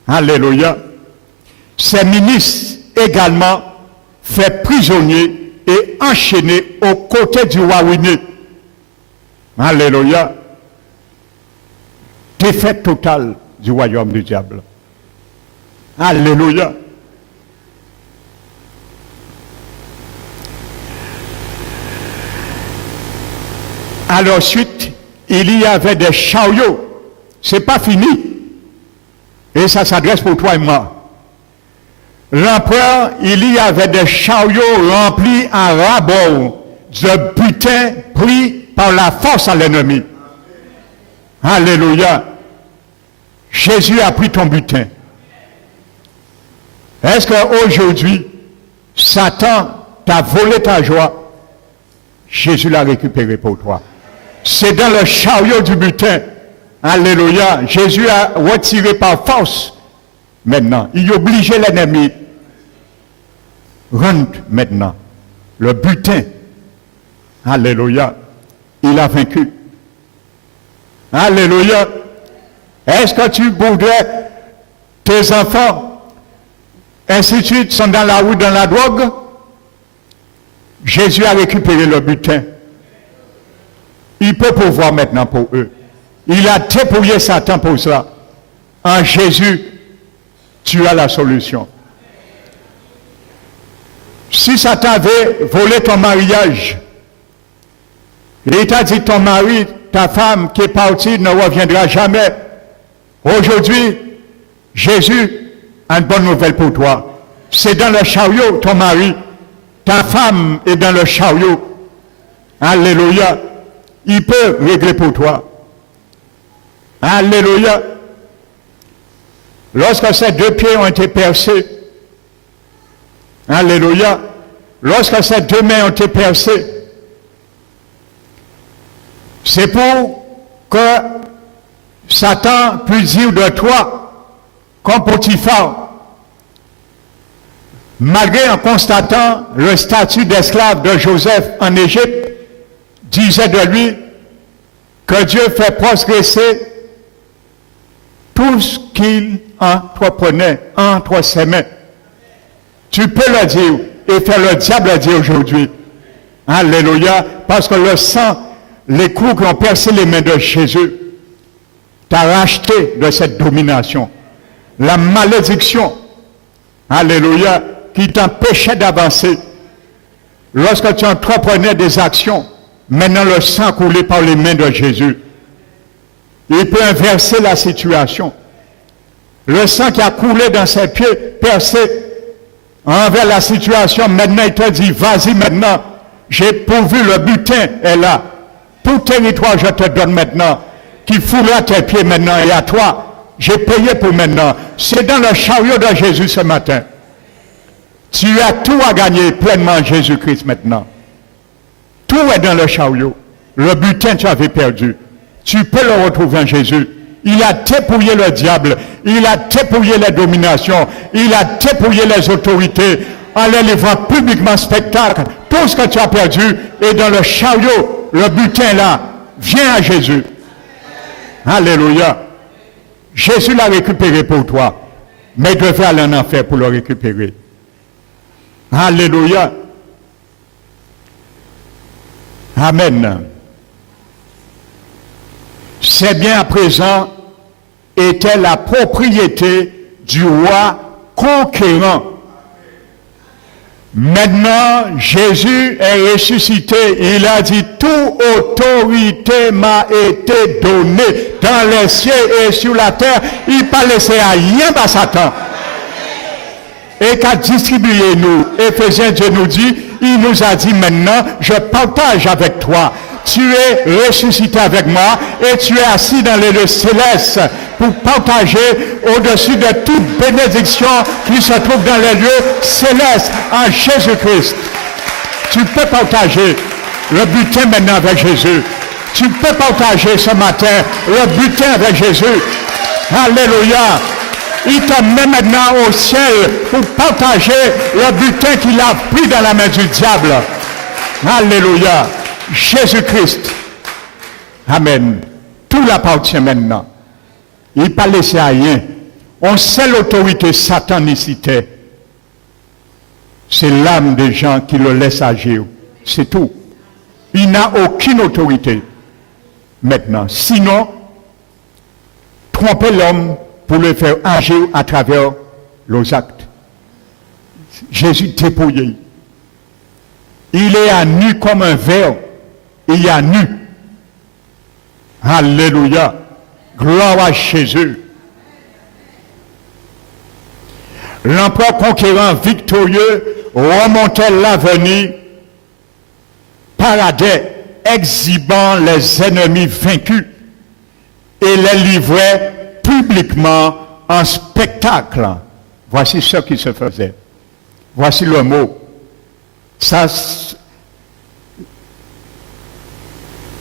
Alléluia. Ces ministres également faits prisonniers et enchaînés aux côtés du roi ruiné. Alléluia. Défaite totale du royaume du diable. Alléluia. À la suite, il y avait des chariots. C'est pas fini. Et ça s'adresse pour toi et moi. L'empereur, il y avait des chariots remplis à ras-bord de butin pris par la force à l'ennemi. Alléluia. Jésus a pris ton butin. Est-ce qu'aujourd'hui, Satan t'a volé ta joie? Jésus l'a récupéré pour toi. C'est dans le chariot du butin. Alléluia. Jésus a retiré par force. Maintenant, il obligeait l'ennemi. Rentre maintenant. Le butin. Alléluia. Il a vaincu. Alléluia. Est-ce que tu voudrais tes enfants, ainsi de suite, sont dans la route, dans la drogue? Jésus a récupéré le butin. Il peut pouvoir maintenant pour eux. Il a dépouillé Satan pour ça. En Jésus, tu as la solution. Si Satan avait volé ton mariage, il t'a dit ton mari, ta femme qui est partie ne reviendra jamais. Aujourd'hui, Jésus a une bonne nouvelle pour toi. C'est dans le chariot, ton mari, ta femme est dans le chariot. Alléluia. Il peut régler pour toi. Alléluia. Lorsque ces deux pieds ont été percés, alléluia. Lorsque ces deux mains ont été percées, c'est pour que Satan puisse dire de toi, comme Potiphar, malgré en constatant le statut d'esclave de Joseph en Égypte, disait de lui que Dieu fait progresser tout ce qu'il entreprenait entre ses mains. Tu peux le dire et faire le diable le dire aujourd'hui. Alléluia. Parce que le sang, les coups qui ont percé les mains de Jésus, t'a racheté de cette domination. La malédiction, alléluia, qui t'empêchait d'avancer. Lorsque tu entreprenais des actions, maintenant le sang coulé par les mains de Jésus. Il peut inverser la situation. Le sang qui a coulé dans ses pieds, percé envers la situation, maintenant il te dit, vas-y maintenant, j'ai pourvu, le butin est là. Tout territoire je te donne maintenant, qui foulera tes pieds maintenant, et à toi, j'ai payé pour maintenant. C'est dans le chariot de Jésus ce matin. Tu as tout à gagner pleinement en Jésus-Christ maintenant. Tout est dans le chariot. Le butin tu avais perdu. Tu peux le retrouver en Jésus. Il a dépouillé le diable. Il a dépouillé les dominations. Il a dépouillé les autorités. En les livrant publiquement spectacle. Tout ce que tu as perdu est dans le chariot. Le butin là. Viens à Jésus. Alléluia. Jésus l'a récupéré pour toi. Mais il devait aller en enfer pour le récupérer. Alléluia. Amen. Ces biens à présent étaient la propriété du roi conquérant. Maintenant, Jésus est ressuscité. Il a dit, toute autorité m'a été donnée dans les cieux et sur la terre. Il n'a pas laissé à rien à Satan. Et qu'a distribué nous. Éphésiens, Dieu nous dit, il nous a dit maintenant, je partage avec toi. Tu es ressuscité avec moi et tu es assis dans les lieux célestes pour partager au-dessus de toute bénédiction qui se trouve dans les lieux célestes en Jésus-Christ. Tu peux partager le butin maintenant avec Jésus. Tu peux partager ce matin le butin avec Jésus. Alléluia. Il te met maintenant au ciel pour partager le butin qu'il a pris dans la main du diable. Alléluia. Jésus-Christ. Amen. Tout l'appartient maintenant. Il n'a pas laissé à rien. On sait l'autorité satanicité. C'est l'âme des gens qui le laissent agir. C'est tout. Il n'a aucune autorité maintenant. Sinon, tromper l'homme pour le faire agir à travers les actes. Jésus dépouillé. Il est à nu comme un verre. Il est à nu. Alléluia. Gloire à Jésus. L'empereur conquérant victorieux remontait l'avenir, paradait, exhibant les ennemis vaincus et les livrait publiquement en spectacle. Voici ce qui se faisait. Voici le mot. Ça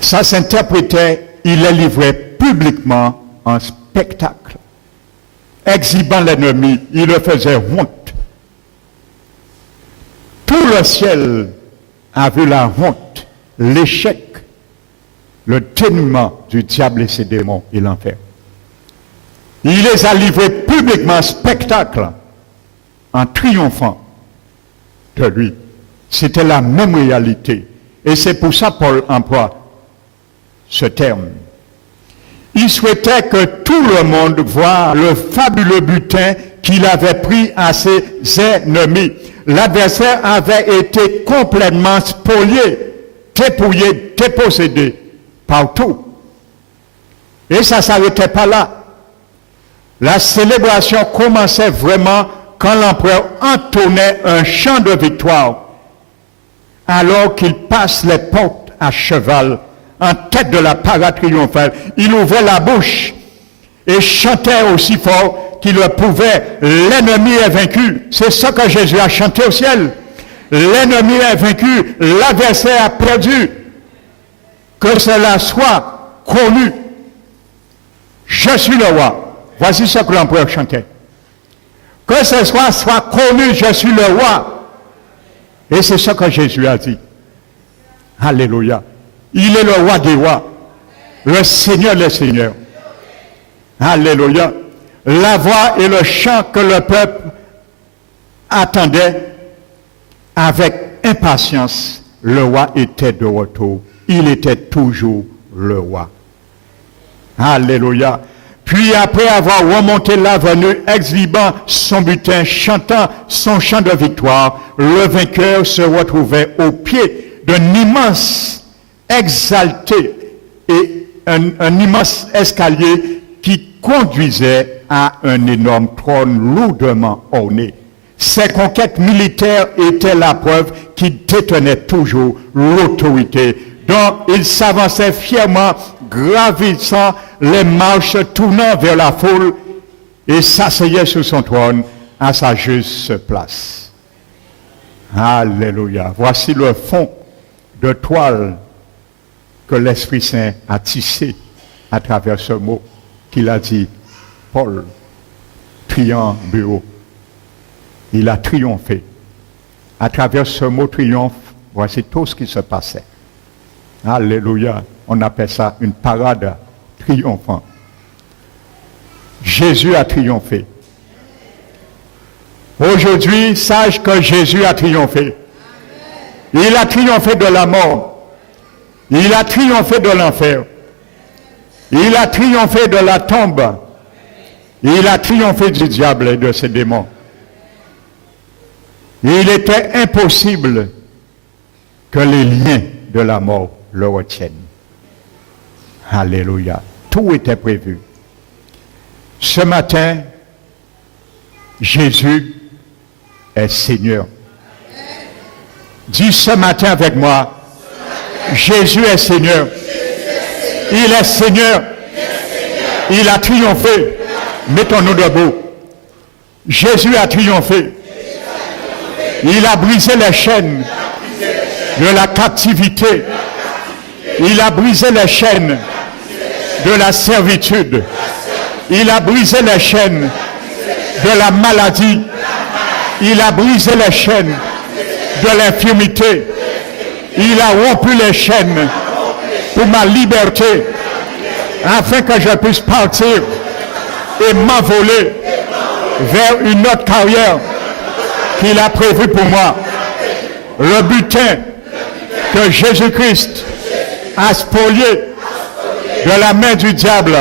s'interprétait, il les livrait publiquement en spectacle. Exhibant l'ennemi, il le faisait honte. Tout le ciel a vu la honte, l'échec, le dénouement du diable et ses démons et l'enfer. Il les a livrés publiquement en spectacle, en triomphant de lui. C'était la même réalité. Et c'est pour ça Paul emploie ce terme. Il souhaitait que tout le monde voie le fabuleux butin qu'il avait pris à ses ennemis. L'adversaire avait été complètement spolié, dépouillé, dépossédé partout. Et ça ne s'arrêtait pas là. La célébration commençait vraiment quand l'empereur entonnait un chant de victoire, alors qu'il passe les portes à cheval, en tête de la parade triomphale. Il ouvrait la bouche et chantait aussi fort qu'il le pouvait. L'ennemi est vaincu. C'est ça que Jésus a chanté au ciel. L'ennemi est vaincu. L'adversaire a perdu. Que cela soit connu. Je suis le roi. Voici ce que l'empereur chantait. Que ce soit connu, je suis le roi. Et c'est ce que Jésus a dit. Alléluia. Il est le roi des rois, le Seigneur des seigneurs. Alléluia. La voix et le chant que le peuple attendait avec impatience, le roi était de retour. Il était toujours le roi. Alléluia. Puis après avoir remonté l'avenue, exhibant son butin, chantant son chant de victoire, le vainqueur se retrouvait au pied d'un immense exalté et un immense escalier qui conduisait à un énorme trône lourdement orné. Ses conquêtes militaires étaient la preuve qu'il détenait toujours l'autorité. Donc il s'avançait fièrement, gravissant les marches, tournant vers la foule et s'asseyait sur son trône à sa juste place. Alléluia. Voici le fond de toile que l'Esprit Saint a tissé à travers ce mot qu'il a dit, Paul, triomphant. Il a triomphé. À travers ce mot triomphe, voici tout ce qui se passait. Alléluia. On appelle ça une parade triomphante. Jésus a triomphé. Aujourd'hui, sache que Jésus a triomphé. Il a triomphé de la mort. Il a triomphé de l'enfer. Il a triomphé de la tombe. Il a triomphé du diable et de ses démons. Il était impossible que les liens de la mort le retiennent. Alléluia. Tout était prévu. Ce matin, Jésus est Seigneur. Dis ce matin avec moi, Jésus est Seigneur. Il est Seigneur. Il a triomphé. Mettons-nous debout. Jésus a triomphé. Il a brisé les chaînes de la captivité. Il a brisé les chaînes de la servitude. Il a brisé les chaînes de la maladie. Il a brisé les chaînes de l'infirmité. Il a rompu les chaînes pour ma liberté, afin que je puisse partir et m'envoler vers une autre carrière qu'il a prévue pour moi. Le butin que Jésus-Christ a spolié de la main du diable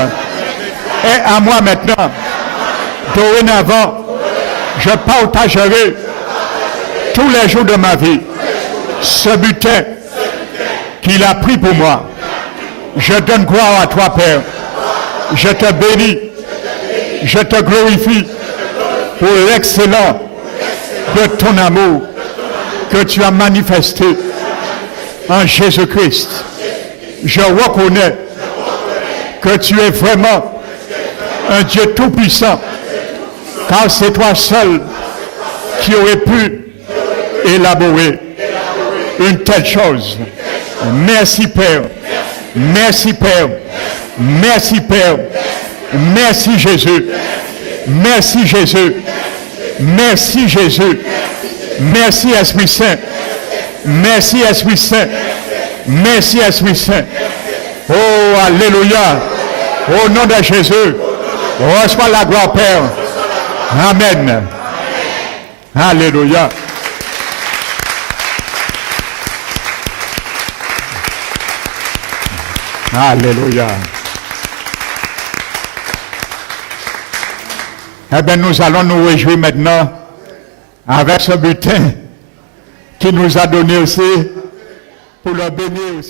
est à moi maintenant. Dorénavant, je partagerai tous les jours de ma vie ce butin qu'il a pris pour moi. Je donne gloire à toi, Père. Je te bénis. Je te glorifie pour l'excellent de ton amour que tu as manifesté en Jésus-Christ. Je reconnais que tu es vraiment un Dieu tout-puissant, car c'est toi seul qui aurais pu élaborer une telle chose. Merci Père. Merci Père. Merci Père. Merci Jésus. Merci Jésus. Merci Jésus. Merci Esprit Saint. Merci Esprit Saint. Merci Esprit Saint. Oh, alléluia. Au nom de Jésus, reçois la gloire, Père. Amen. Alléluia. Alléluia. Eh bien, nous allons nous réjouir maintenant avec ce butin qui nous a donné aussi pour le bénir.